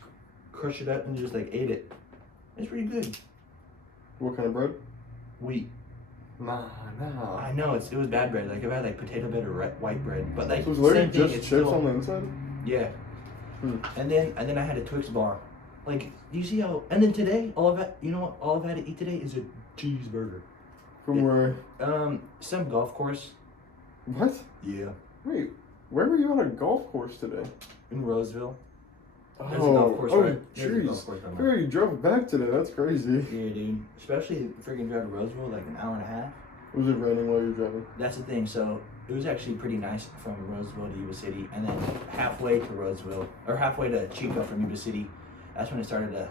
crush it up, and just like ate it. It's pretty good. What kind of bread? Wheat. Nah. I know it was bad bread. Like if I had like potato bread or white bread, but like So it's literally same thing. just It's chips still, on the inside? yeah. Hmm. And then I had a Twix bar. Like, do you see how? And then today, all I've had to eat today is a cheeseburger. From where? Some golf course. What? Yeah. Wait, where were you on a golf course today? In Roseville. There's a golf course, right? There's a golf jeez. course down I there. figured you drove back today. That's crazy. Yeah, dude. Especially freaking drive to Roseville, like an hour and a half. Was it raining while you were driving? That's the thing. So it was actually pretty nice from Roseville to Yuba City, and then halfway to Roseville, or halfway to Chico from Yuba City, that's when it started to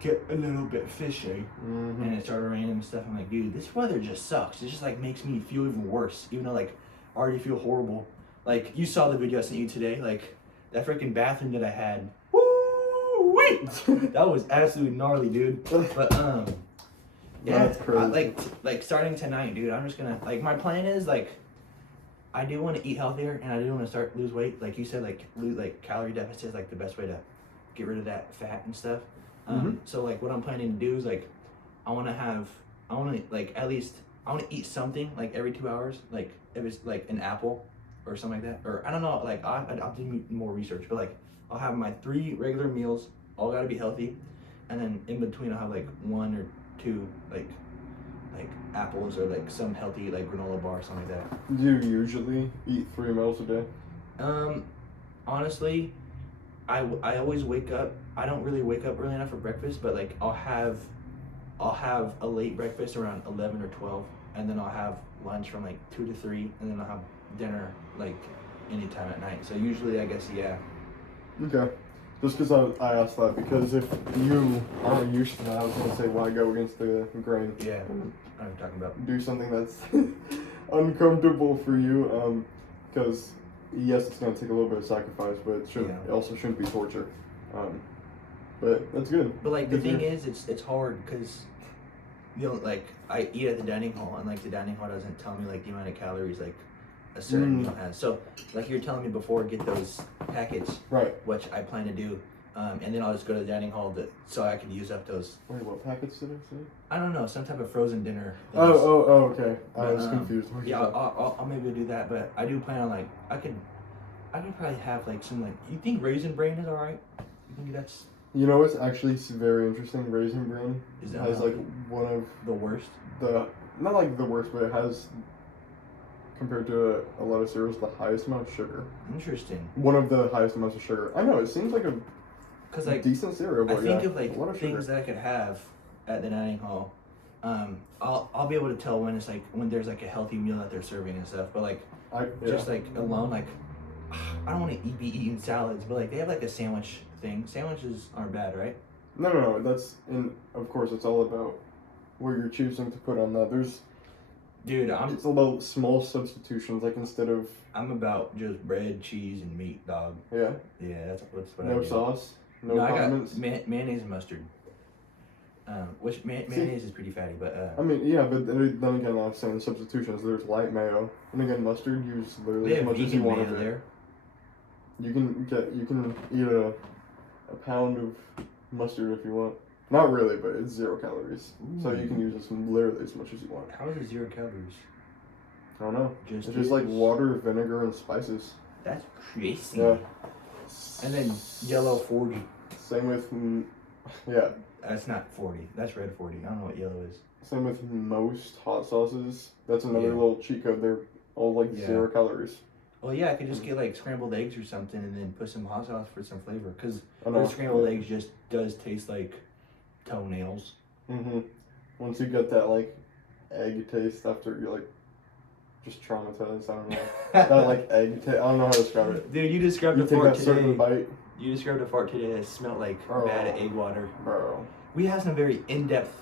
get a little bit fishy, Mm-hmm. and it started raining and stuff. I'm like, dude, this weather just sucks. It just like makes me feel even worse, even though like I already feel horrible. Like you saw the video I sent you today, like that freaking bathroom that I had. Woo wait, that was absolutely gnarly, dude. But yeah, That's crazy. like starting tonight, dude. I'm just gonna like my plan is like I do want to eat healthier and I do want to lose weight. Like you said, like calorie deficit is like the best way to get rid of that fat and stuff. So like what I'm planning to do is like I want to like at least I want to eat something like every 2 hours. Like if it's like an apple or something like that, or I don't know. Like I'll do more research, but like I'll have my 3 regular meals. All gotta be healthy, and then in between I'll have like 1 or 2 like apples or like some healthy like granola bar or something like that. Do you usually eat 3 meals a day? Honestly, I always wake up. I don't really wake up early enough for breakfast, but like I'll have a late breakfast around 11 or 12, and then I'll have lunch from like 2 to 3, and then I'll have dinner like anytime at night. So usually I guess yeah. Okay. Just because I asked that, because if you aren't used to that, I was going to say, why go against the grain? Yeah, I'm talking about. Do something that's uncomfortable for you, because yes, it's going to take a little bit of sacrifice, but it also shouldn't be torture. But that's good. But like the Good thing to hear. is, it's hard because you know, like I eat at the dining hall, and like the dining hall doesn't tell me like the amount of calories like a certain meal has. So like you're telling me before, get those packets, Right. which I plan to do, and then I'll just go to the dining hall so I can use up those. Wait, what packets did I say? I don't know, some type of frozen dinner. Oh, okay. I But, was confused. Yeah, I'll maybe do that, but I do plan on like I could probably have like some like. You think Raisin Bran is alright? You think that's You know what's actually very interesting? Raisin Bran Is that has like healthy? one of the worst? not like the worst, but it has, compared to a lot of cereals, the highest amount of sugar. Interesting. One of the highest amounts of sugar. I know, it seems like a Cause like decent cereal, I but think yeah, of like a lot of things sugar. that I could have at the dining hall, I'll be able to tell when it's like when there's like a healthy meal that they're serving and stuff. But like just like alone, like I don't want to be eating salads, but like they have like a sandwich thing. Sandwiches aren't bad, right? No. That's of course, it's all about where you're choosing to put on that. Dude, It's about small substitutions. Like instead of I'm about just bread, cheese, and meat, dog. yeah, Yeah, that's what I no do. sauce, no I got condiments. mayonnaise and mustard. Which mayonnaise is pretty fatty, but I mean, yeah, but then again, I'm saying substitutions. There's light mayo, and again, mustard. Use they literally as have much as you vegan want mayo of it. there. You can eat a pound of mustard if you want. Not really, but it's 0 calories. So you can use literally as much as you want. How is it 0 calories? I don't know. Just It's just like water, vinegar, and spices. That's crazy. Yeah. And then yellow 40. Same with yeah. That's not 40. That's red 40. I don't know what yellow is. Same with most hot sauces. That's another Yeah. little cheat code. They're all like Yeah. 0 calories. Well, yeah, I could just get like scrambled eggs or something and then put some hot sauce for some flavor. Because I know. those scrambled eggs just does taste like toenails. Once you get that like egg taste after you're like just traumatized. I don't know. That like egg taste. I don't know how to describe it. Dude, you described You a take fart that certain today. bite, You described a fart today that smelled like Oh. bad egg water. bro. We have some very in-depth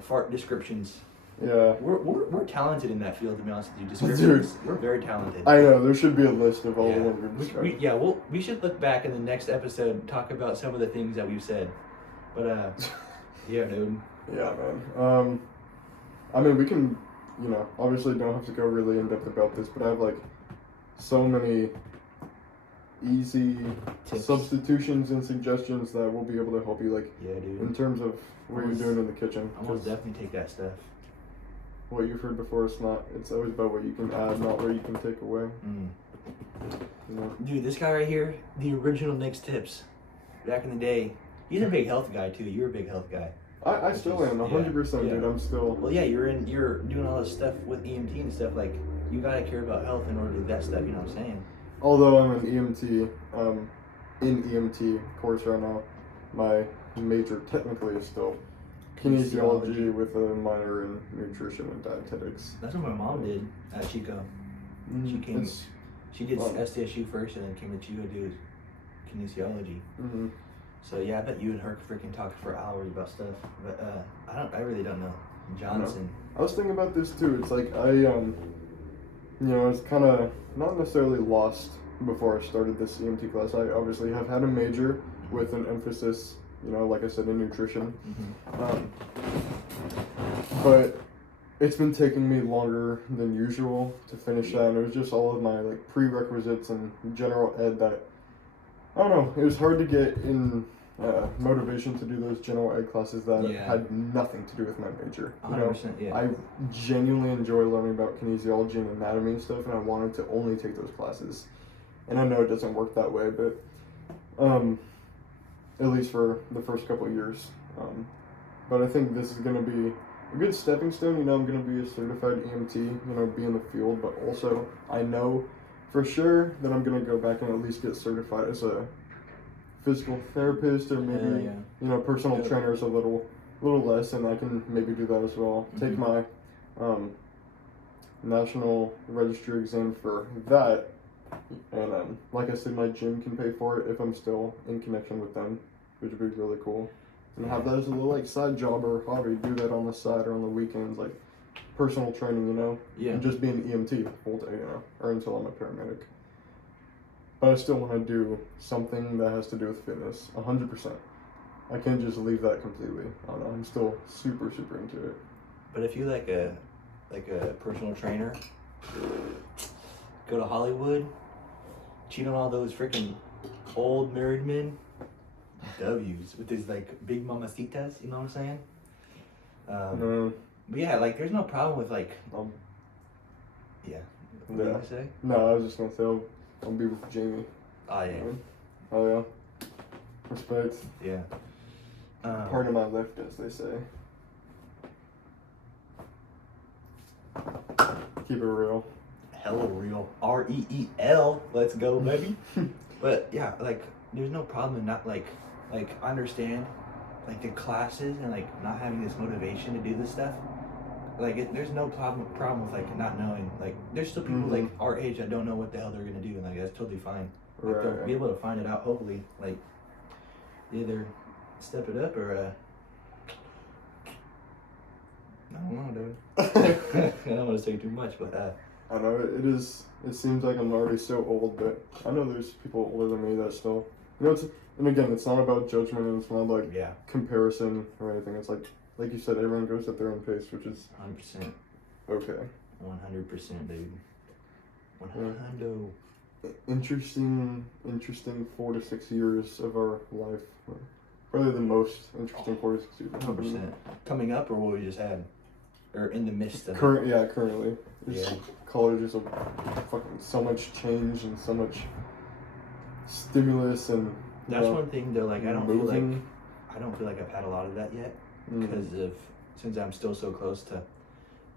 fart descriptions. Yeah. We're talented in that field, to be honest with you. Descriptions. We're very talented. I know. There should be a list of all Yeah. the ones we've described. We should look back in the next episode and talk about some of the things that we've said. But yeah, dude. Yeah, man. I mean, we can, obviously don't have to go really in depth about this, but I have like so many easy Tips. substitutions and suggestions that will be able to help you, like Yeah, dude. in terms of what you're doing in the kitchen. I'm gonna 'Cause definitely take that stuff. what you've heard before, it's always about what you can add, not what you can take away. Dude, this guy right here, the original Nick's Tips, back in the day. He's a big health guy too. You're a big health guy. I still am 100%, yeah. dude. I'm still. Well, yeah, you're doing all this stuff with EMT and stuff. Like, you gotta care about health in order to do that stuff. You know what I'm saying? Although I'm an EMT, in EMT course right now, my major technically is still kinesiology with a minor in nutrition and dietetics. That's what my mom did at Chico. She came. It's, She did fun. SDSU first, and then came to Chico to do kinesiology. mhm. So yeah, I bet you and her freaking talk for hours about stuff. But I really don't know. Johnson. I was thinking about this too. It's like I was kind of not necessarily lost before I started this EMT class. I obviously have had a major with an emphasis, like I said, in nutrition. But it's been taking me longer than usual to finish that, and it was just all of my like prerequisites and general ed that I don't know. It was hard to get in motivation to do those general ed classes that had nothing to do with my major. 100%. Yeah. I genuinely enjoy learning about kinesiology and anatomy and stuff, and I wanted to only take those classes. And I know it doesn't work that way, but at least for the first couple of years. But I think this is going to be a good stepping stone. I'm going to be a certified EMT, be in the field, but also I know for sure that I'm going to go back and at least get certified as a physical therapist or maybe, personal trainer is a little less, and I can maybe do that as well. Take my national registry exam for that, and like I said, my gym can pay for it if I'm still in connection with them, which would be really cool. And have that as a little like side job or hobby. Do that on the side or on the weekends, like personal training, and just be an EMT full day, or until I'm a paramedic. But I still want to do something that has to do with fitness, 100%. I can't just leave that completely. I don't know. I'm still super into it. But if you like a personal trainer, go to Hollywood, cheat on all those freaking old married men, W's with these like big mamacitas. You know what I'm saying? But yeah, like there's no problem with like. What did I say? No, I was just gonna say I'll be with Jamie. Oh yeah. Oh yeah. Respect. Yeah. Part of my left, as they say. Keep it real. Hella real. REEL. Let's go, baby. But yeah, like there's no problem in not like I understand like the classes and like not having this motivation to do this stuff. Like there's no problem with like not knowing. Like there's still people like our age that don't know what the hell they're gonna do, and like that's totally fine. Like, they'll be able to find it out. Hopefully, like either step it up or I don't know, dude. I don't want to say too much, but I know it is. It seems like I'm already so old, but I know there's people older than me that still. You know, and again, it's not about judgment, and it's not like comparison or anything. It's like you said, everyone goes at their own pace, which is 100%. Okay. 100%, dude. 100. Interesting 4 to 6 years of our life. Probably the most interesting 4 to 6 years. 100%. Coming up, or what we just had, or in the midst of currently. Yeah. College is fucking so much change and so much stimulus and. That's one thing though. Like I don't feel like I've had a lot of that yet because of since I'm still so close to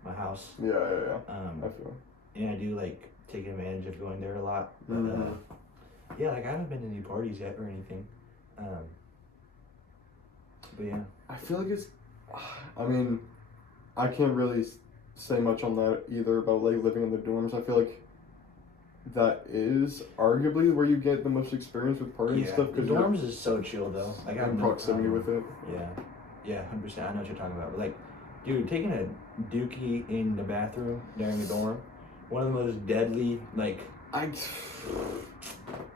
my house. Yeah. I feel. And I do like take advantage of going there a lot. But yeah, like I haven't been to any parties yet or anything. But yeah. I feel like it's. I mean, I can't really say much on that either about like living in the dorms. I feel like that is arguably where you get the most experience with party and stuff. The dorms is so chill though. Like I'm in proximity with it. Yeah, 100%. I know what you're talking about. But like, dude, taking a dookie in the bathroom during a dorm, one of the most deadly. Like, I'd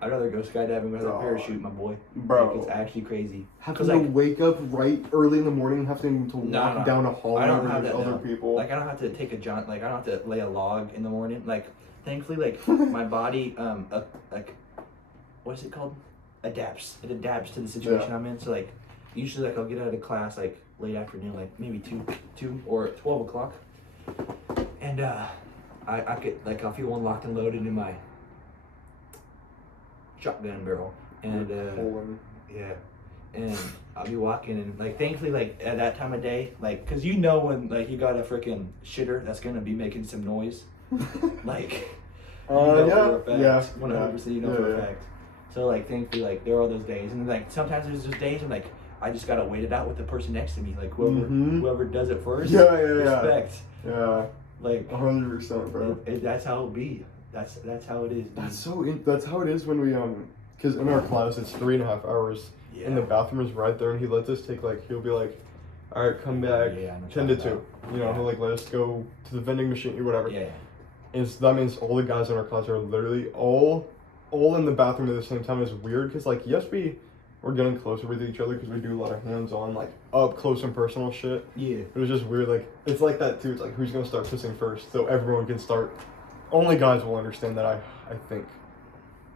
rather go skydiving with a parachute, my boy. Bro, like, it's actually crazy. Having to wake up right early in the morning, having to walk down a hall where there's other people. Like I don't have to take a jaunt. Like I don't have to lay a log in the morning. Like. Thankfully, like my body, like, what is it called? Adapts. It adapts to the situation I'm in. So like, usually like I'll get out of class like late afternoon, like maybe 2 or 12 o'clock, and I get like I'll feel one locked and loaded in my shotgun barrel, and and I'll be walking and like thankfully like at that time of day, like, cause you know when like you got a freaking shitter that's gonna be making some noise. Like, you know for a fact, 100% you know for a fact. So like, thankfully, like there are those days, and then like sometimes there's just days when like I just gotta wait it out with the person next to me, like whoever does it first. Respect. Yeah. Like 100%, bro. That's how it be. That's how it is. Dude. That's how it is when we because in our class it's 3.5 hours, and the bathroom is right there, and he lets us take like he'll be like. All right, come back 10 to 2. You know, he'll like let us go to the vending machine or whatever. Yeah. And so that means all the guys in our class are literally all in the bathroom at the same time. Is weird because like yes, we're getting closer with each other because we do a lot of hands-on like up close and personal shit. Yeah. It was just weird. Like it's like that too. It's like who's gonna start pissing first, so everyone can start. Only guys will understand that. I think.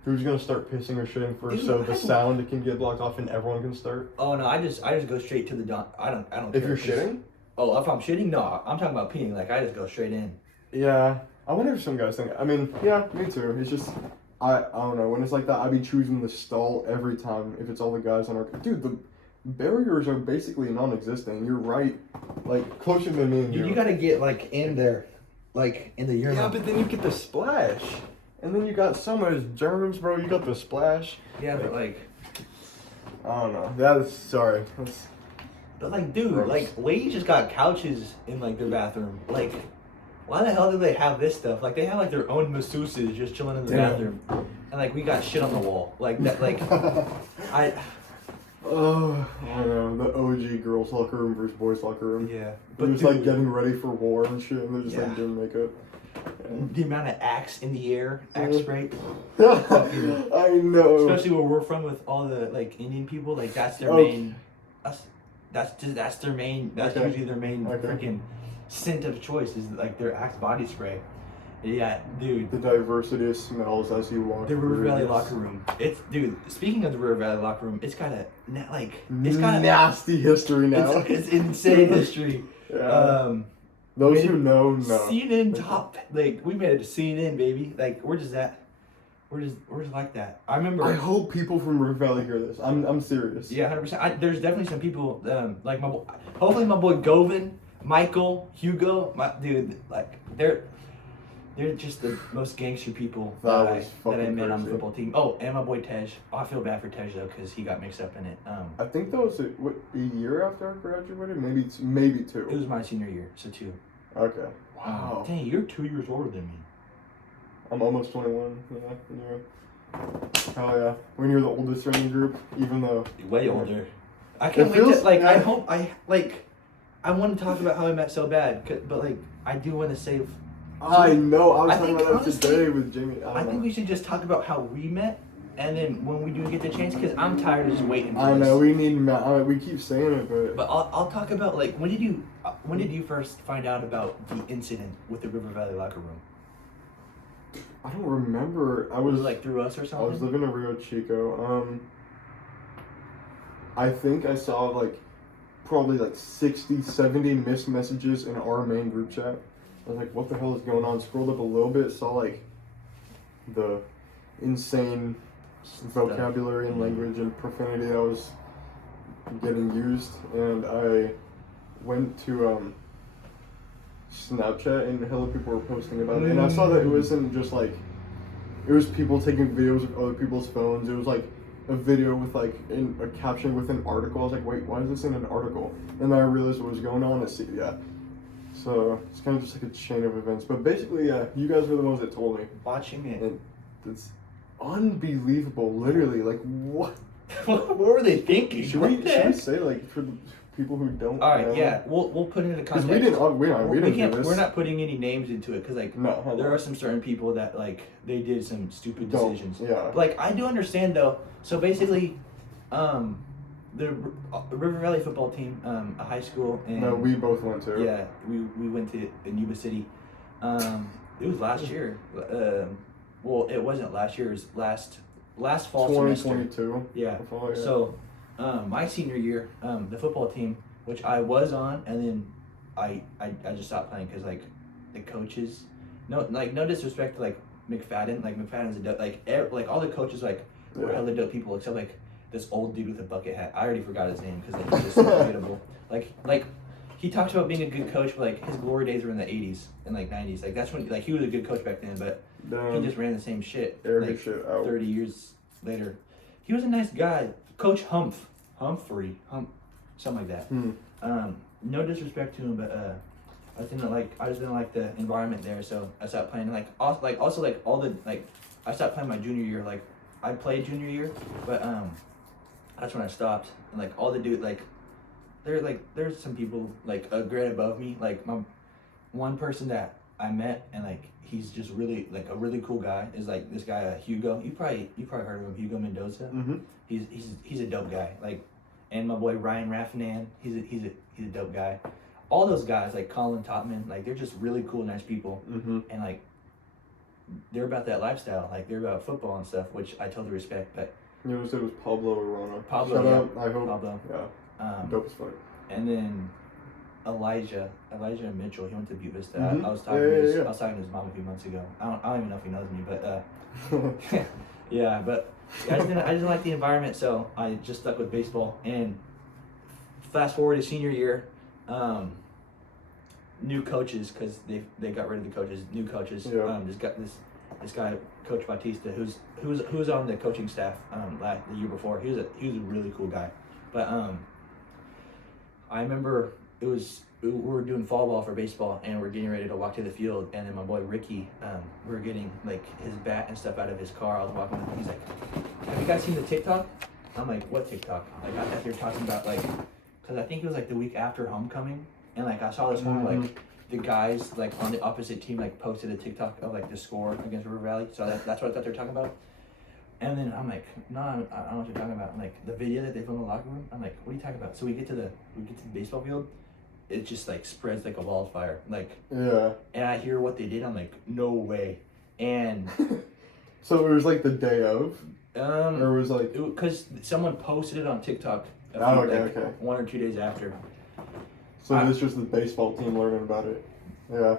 Who's gonna start pissing or shitting first, so the sound can get blocked off and everyone can start? Oh no, I just go straight to the dump. I don't. If you're shitting? Oh, if I'm shitting, no, I'm talking about peeing. Like I just go straight in. Yeah, I wonder if some guys think. I mean, yeah, me too. It's just I don't know. When it's like that, I be choosing the stall every time if it's all the guys on our. Dude, the barriers are basically non-existent. You're right, like closer than me and you. You gotta get like in there, like in the urinal. Yeah, but then you get the splash. And then you got so much germs, bro. You got the splash. Yeah, but like, I don't know. But like, dude, gross. Like, ladies just got couches in like their bathroom. Like, why the hell do they have this stuff? Like, they have like their own masseuses just chilling in the bathroom, and like we got shit on the wall. Like that, like I don't know, the OG girls' locker room versus boys' locker room. Yeah, but they're just like getting ready for war and shit, and they're just like doing makeup. The amount of axe in the air, axe spray. I know. Especially where we're from with all the like Indian people, like that's their main. That's their main. That's usually their main freaking scent of choice is like their axe body spray. Yeah, dude. The diversity of smells as you walk. The River Valley locker room. It's dude. Speaking of the River Valley locker room, it's got a nasty history now. It's insane history. Yeah. Those who know. CNN top, like we made it to CNN, baby. Like we're just like that. I remember. I hope people from River Valley hear this. I'm serious. Yeah, 100%. There's definitely some people, like hopefully my boy Govin, Michael, Hugo, my dude, like they're They're just the most gangster people That that was I fucking met on the crazy. football team. Oh, and my boy Tej. Oh, I feel bad for Tej though because he got mixed up in it. I think that was a year after I graduated, maybe It two. was my senior year, so 2. Okay. Wow. Dang, you're 2 years older than me. I'm almost 21. Yeah. Hell yeah. When you're the oldest in the group, even though. Way older. I can't wait feels- to like. I yeah. hope I want to talk about how I met so bad, but like I do want to save. I know. I was I talking think, about that honestly, today with Jamie. I think we should just talk about how we met, and then when we do get the chance, because I'm tired of just waiting for I this. know we need. We keep saying it, But I'll talk about like when did you first find out about the incident with the River Valley locker room? I don't remember. I Was was it like through us or I was something? living in Rio Chico. I think I saw like probably like 60, 70 missed messages in our main group chat. I was like, what the hell is going on? Scrolled up a little bit, saw like the insane vocabulary and language and profanity that was getting used, and I went to Snapchat, and hella people were posting about it, and I saw that it wasn't just like, it was people taking videos of other people's phones. It was like a video with like a caption with an article. I was like, wait, why is this in an article? And then I realized what was going on. So it's kind of just like a chain of events. But basically, yeah, you guys were the ones that told me, Watching it. and it's unbelievable. Literally, like what? What were they thinking? Should What we the heck? say like for the people who don't? All right, know? yeah, we'll put it into Because context. we didn't can't. do this. We're not putting any names into it because like No. there are some certain people that like they did some stupid Don't. decisions. Yeah. Like I do understand though. So basically, the River Valley football team, a high school, and No, we both went to. yeah, we went to in Yuba City. It was last year. Well, it wasn't last year. It was last fall semester. 2022. Yeah. Oh, yeah. So, my senior year, the football team, which I was on, and then I just stopped playing because like the coaches, no disrespect to like McFadden, like McFadden's a dope, like all the coaches like were hella dope people except like this old dude with a bucket hat. I already forgot his name because like he's just so forgettable. Like he talks about being a good coach, but like his glory days were in the 80s and like 90s. Like that's when like he was a good coach back then, but he just ran the same shit. Every Like, shit out. 30 years later. He was a nice guy. Coach Humphrey, something like that. No disrespect to him, but I just didn't like the environment there, so I stopped playing. Also all the I stopped playing my junior year. Like I played junior year, but that's when I stopped. And like all the dude there's some people like a grade above me. Like my one person that I met and like he's just really like a really cool guy is like this guy Hugo. You probably heard of him, Hugo Mendoza. Mm-hmm. He's a dope guy. Like, and my boy Ryan Raffanan, he's a dope guy. All those guys like Colin Topman, like they're just really cool, nice people, Mm-hmm. and like they're about that lifestyle. Like they're about football and stuff, which I totally respect. But It was Pablo Arana. Pablo, Shout yeah. out. I hope. Pablo. Yeah. Dope as fuck. And then Elijah Mitchell, he went to Buhz. Mhm. I was talking to his mom a few months ago. I don't even know if he knows me, but yeah, but I just didn't like the environment, so I just stuck with baseball. And fast forward to senior year, new coaches because they got rid of the coaches. New coaches. Yeah. This guy, Coach Batista, who's on the coaching staff the year before. He was a really cool guy, but I remember we were doing fall ball for baseball, and we're getting ready to walk to the field, and then my boy Ricky, we were getting like his bat and stuff out of his car. I was walking with him. He's like, "Have you guys seen the TikTok?" I'm like, "What TikTok?" Like I thought you were talking about like, because I think it was like the week after homecoming, and like I saw this one where, like the guys like on the opposite team like posted a TikTok of like the score against River Valley. So that's what I thought they were talking about. And then I'm like, no, I don't know what you're talking about. I'm like, the video that they filmed in the locker room. I'm like, what are you talking about? So we get to the baseball field. It just like spreads like a wildfire. Like, Yeah. and I hear what they did. I'm like, no way. And So it was like the day of, or it was like. because someone posted it on TikTok. Okay. 1 or 2 days after. So this was the baseball team learning about it. Yeah.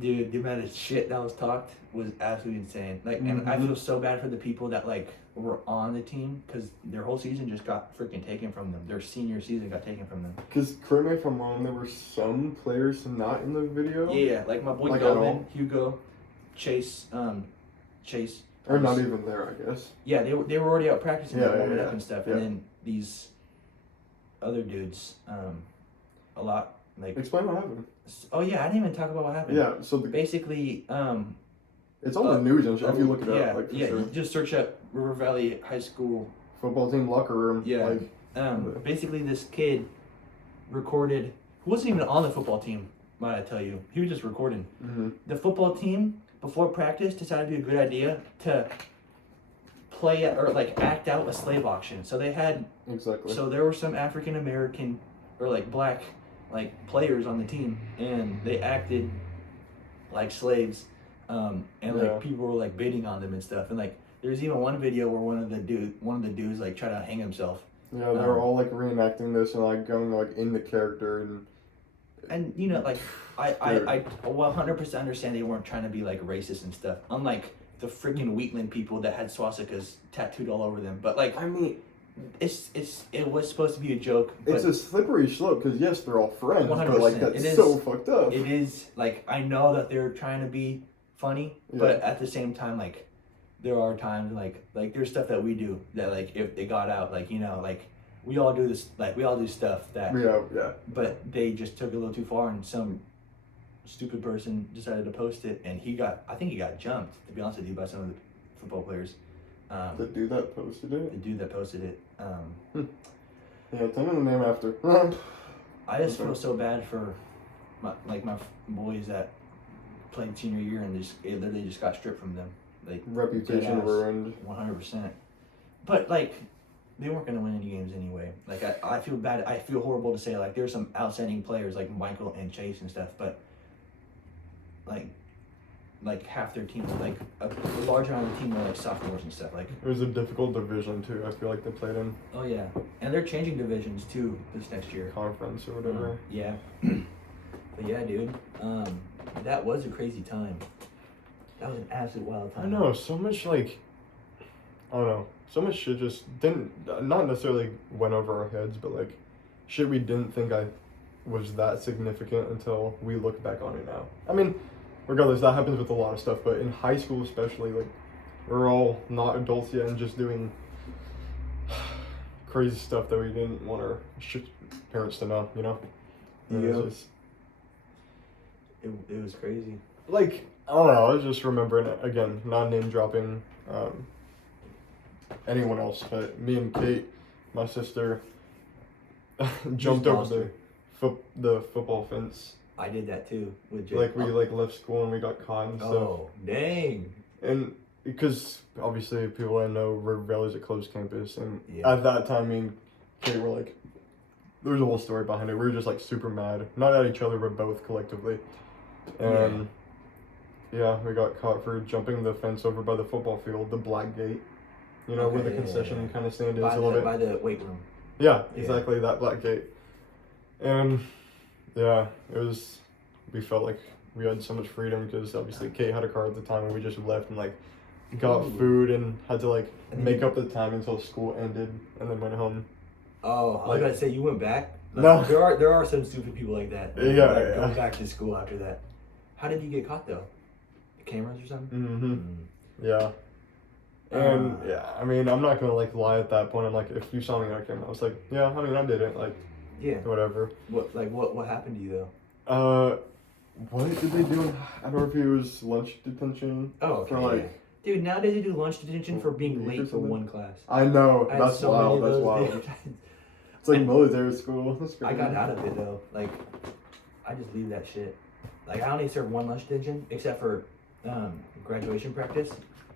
Dude, the amount of shit that was talked was absolutely insane. Like, and I feel so bad for the people that like were on the team because their whole season just got freaking taken from them. Their senior season got taken from them. Because correct me if I'm wrong, there were some players not in the video. Yeah, like my boy Like, Goldman, at all? Hugo, Chase. Or not even there, I guess. Yeah, they were already out practicing, Yeah, like, warming yeah, up and stuff, yeah. and then these other dudes, a lot like. Explain what happened. Oh yeah, I didn't even talk about what happened. Yeah, so basically, it's on the news and shit. If you look it yeah, up, like for yeah, sure. you just search up River Valley High School. Football team locker room. Yeah. Like, Basically, this kid recorded. Who wasn't even on the football team, might I tell you? He was just recording. mm-hmm. The football team before practice decided it'd be a good idea to play or like act out a slave auction. So they had. Exactly. So there were some African American or like black like players on the team, and they acted like slaves, and like people were like bidding on them and stuff. And like there's even one video where one of the dudes like tried to hang himself. Yeah, they were all like reenacting this and like going like in the character and you know like I 100% understand they weren't trying to be like racist and stuff. Unlike the freaking Wheatland people that had swastikas tattooed all over them, but like I mean. It was supposed to be a joke. But It's a slippery slope because yes, they're all friends, 100%. but like that's so fucked up. It is like I know that they're trying to be funny, but at the same time, like there are times like there's stuff that we do that like if it got out, like you know, like we all do this, like we all do stuff that. Yeah. But they just took it a little too far, and some stupid person decided to post it, and I think he got jumped. To be honest with you, by some of the football players. The dude that posted it? The dude that posted it. Yeah, tell me the name after. I just feel so bad for my boys that played senior year and it literally just got stripped from them. Like Reputation ruined. 100%. But like they weren't gonna win any games anyway. Like I feel bad. I feel horrible to say like there's some outstanding players like Michael and Chase and stuff, but like half their teams, like a large amount of the team were like sophomores and stuff. Like It was a difficult division too. I feel like they played in oh yeah, and they're changing divisions too this next year. conference or whatever. Yeah, but yeah, dude, that was a crazy time. That was an absolute wild time. I know so much like I don't know. So much shit just not necessarily went over our heads, but like shit we didn't think was that significant until we look back on it now. I mean. Regardless, that happens with a lot of stuff, but in high school especially, like, we're all not adults yet and just doing crazy stuff that we didn't want our parents to know, you know? Yeah. It was crazy. Like, I don't know, I was just remembering, again, not name dropping anyone else, but me and Kate, my sister, jumped over the football fence. I did that too with Jake. Like we left school and we got caught and stuff. Oh, dang. And because obviously people I know River Valley's a closed campus, and Yeah. at that time me and Kate were like, there's a whole story behind it. We were just like super mad, not at each other, but both collectively. And yeah, we got caught for jumping the fence over by the football field, the black gate. You know, where the concession kind of stand is a little bit. By the weight room. Yeah, exactly, that black gate. And yeah, we felt like we had so much freedom because obviously Kate had a car at the time and we just left and like got food and had to like make up the time until school ended and then went home. Oh, I was about to say you went back? Like, No. There are some stupid people like that. Yeah, like, yeah. Going back to school after that. How did you get caught though? The cameras or something? Mm-hmm. Yeah. And yeah, I mean, I'm not gonna like lie at that point. I'm like, if you saw me on camera, I was like, yeah, I mean, I did it. Like, yeah, whatever. What happened to you though? What did they do? I don't know if it was lunch detention. Oh, okay. For like, dude, nowadays they do lunch detention for being late for one class. I know. I had That's so wild. many of That's those, wild. dude. It's like military school. That's crazy. I got out of it though. Like, I just leave that shit. Like, I only served one lunch detention, except for graduation practice.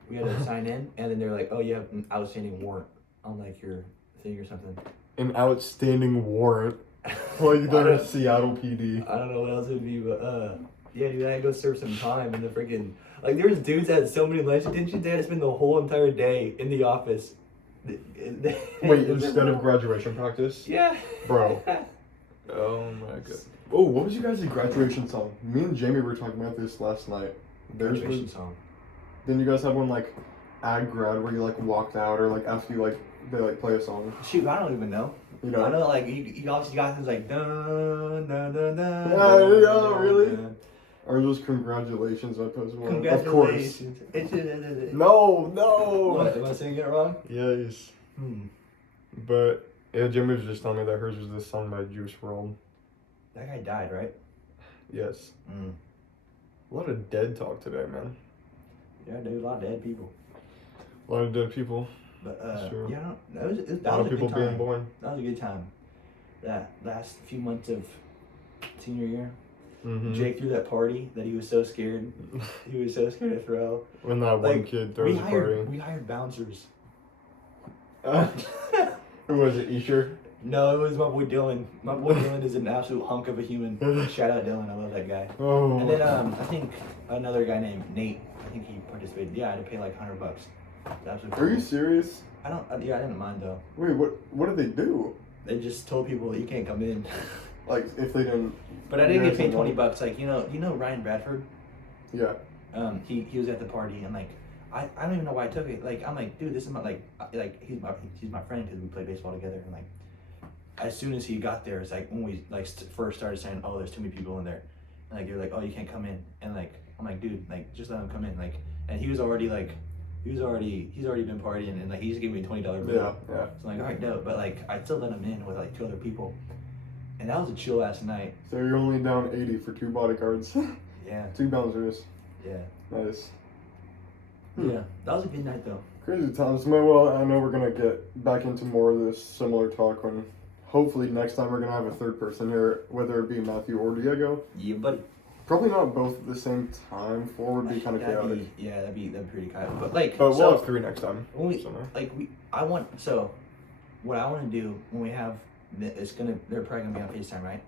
We had to sign in, and then they're like, "Oh, you have an outstanding warrant on like your thing or something." An outstanding warrant, like the Seattle PD. I don't know what else it would be, but yeah, dude, I had to go serve some time in the freaking like. There was dudes that had so many lunch detentions, they had to spend the whole entire day in the office. Wait, instead of graduation practice? Yeah. Bro. Oh my god. Oh, what was you guys' graduation song? Me and Jamie were talking about this last night. Graduation song. Then you guys have one like ag grad where you like walked out or like after you like they like play a song. Shoot, I don't even know. You know? I know like you obviously got things like dun dun dun dun. Yeah, really? Dun. Or those congratulations I posted one. Congratulations. Of course. No, no. What? Am I saying it wrong? Yes. But yeah, Jimmy was just telling me that hers was this song by Juice WRLD. That guy died, right? Yes. Mm. A lot of dead talk today, man. Yeah, dude, a lot of dead people. A lot of dead people. But Sure. yeah, that was A lot of people being born. That was a good time. That last few months of senior year, Mm-hmm. Jake threw that party that he was so scared. He was so scared to throw. When that one kid throws a party. We hired bouncers. Who was it, Esher? No, it was my boy Dylan. My boy Dylan is an absolute hunk of a human. Shout out Dylan, I love that guy. Oh. And then I think another guy named Nate. I think he participated. Yeah, I had to pay like $100. That's Are you serious? I didn't mind though. Wait, what did they do? They just told people you can't come in. Like if they didn't. But I didn't get paid $20. Like you know Ryan Bradford. Yeah. He was at the party and like I don't even know why I took it. Like I'm like, dude, this is my like he's my friend because we play baseball together. And like as soon as he got there, it's like when we like first started saying, oh, there's too many people in there, and like they're like, oh, you can't come in. And like I'm like, dude, like just let him come in. Like and he's already been partying and like he's giving me $20 bill. Yeah. So I'm like, all right, no, but like I still let him in with like 2 other people. And that was a chill ass night. So you're only down 80 for 2 bodyguards. Yeah. 2 bouncers. Yeah. Nice. Yeah. That was a good night though. Crazy times. Well, I know we're gonna get back into more of this similar talk when hopefully next time we're gonna have a third person here, whether it be Matthew or Diego. Yeah, buddy. Probably not both at the same time. 4 would be kind of chaotic. That'd be pretty chaotic. But like, But we'll have 3 next time. What I want to do when we have, they're probably gonna be on FaceTime, right?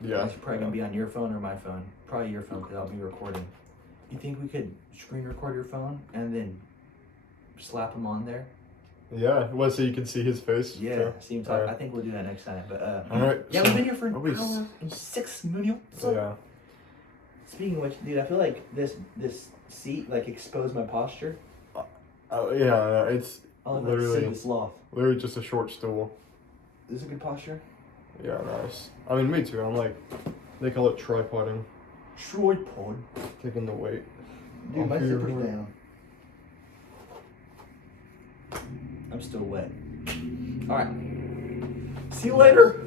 Yeah. It's probably gonna be on your phone or my phone. Probably your phone because I'll be recording. You think we could screen record your phone and then slap him on there? Yeah. Well, so you can see his face. Yeah. too. See him talk. Alright. I think we'll do that next time. But Alright. yeah, we've been here for an always- hour and 6 minutes. Yeah. Speaking of which, dude, I feel like this seat like exposed my posture. Oh yeah. It's Oh, literally this loft. literally just a short stool. Is this a good posture? Yeah. Nice. I mean, me too. I'm like, they call it tripoding. Tripod. Taking the weight. Dude, my off your zipper's board. down. I'm still wet. Alright. See you later.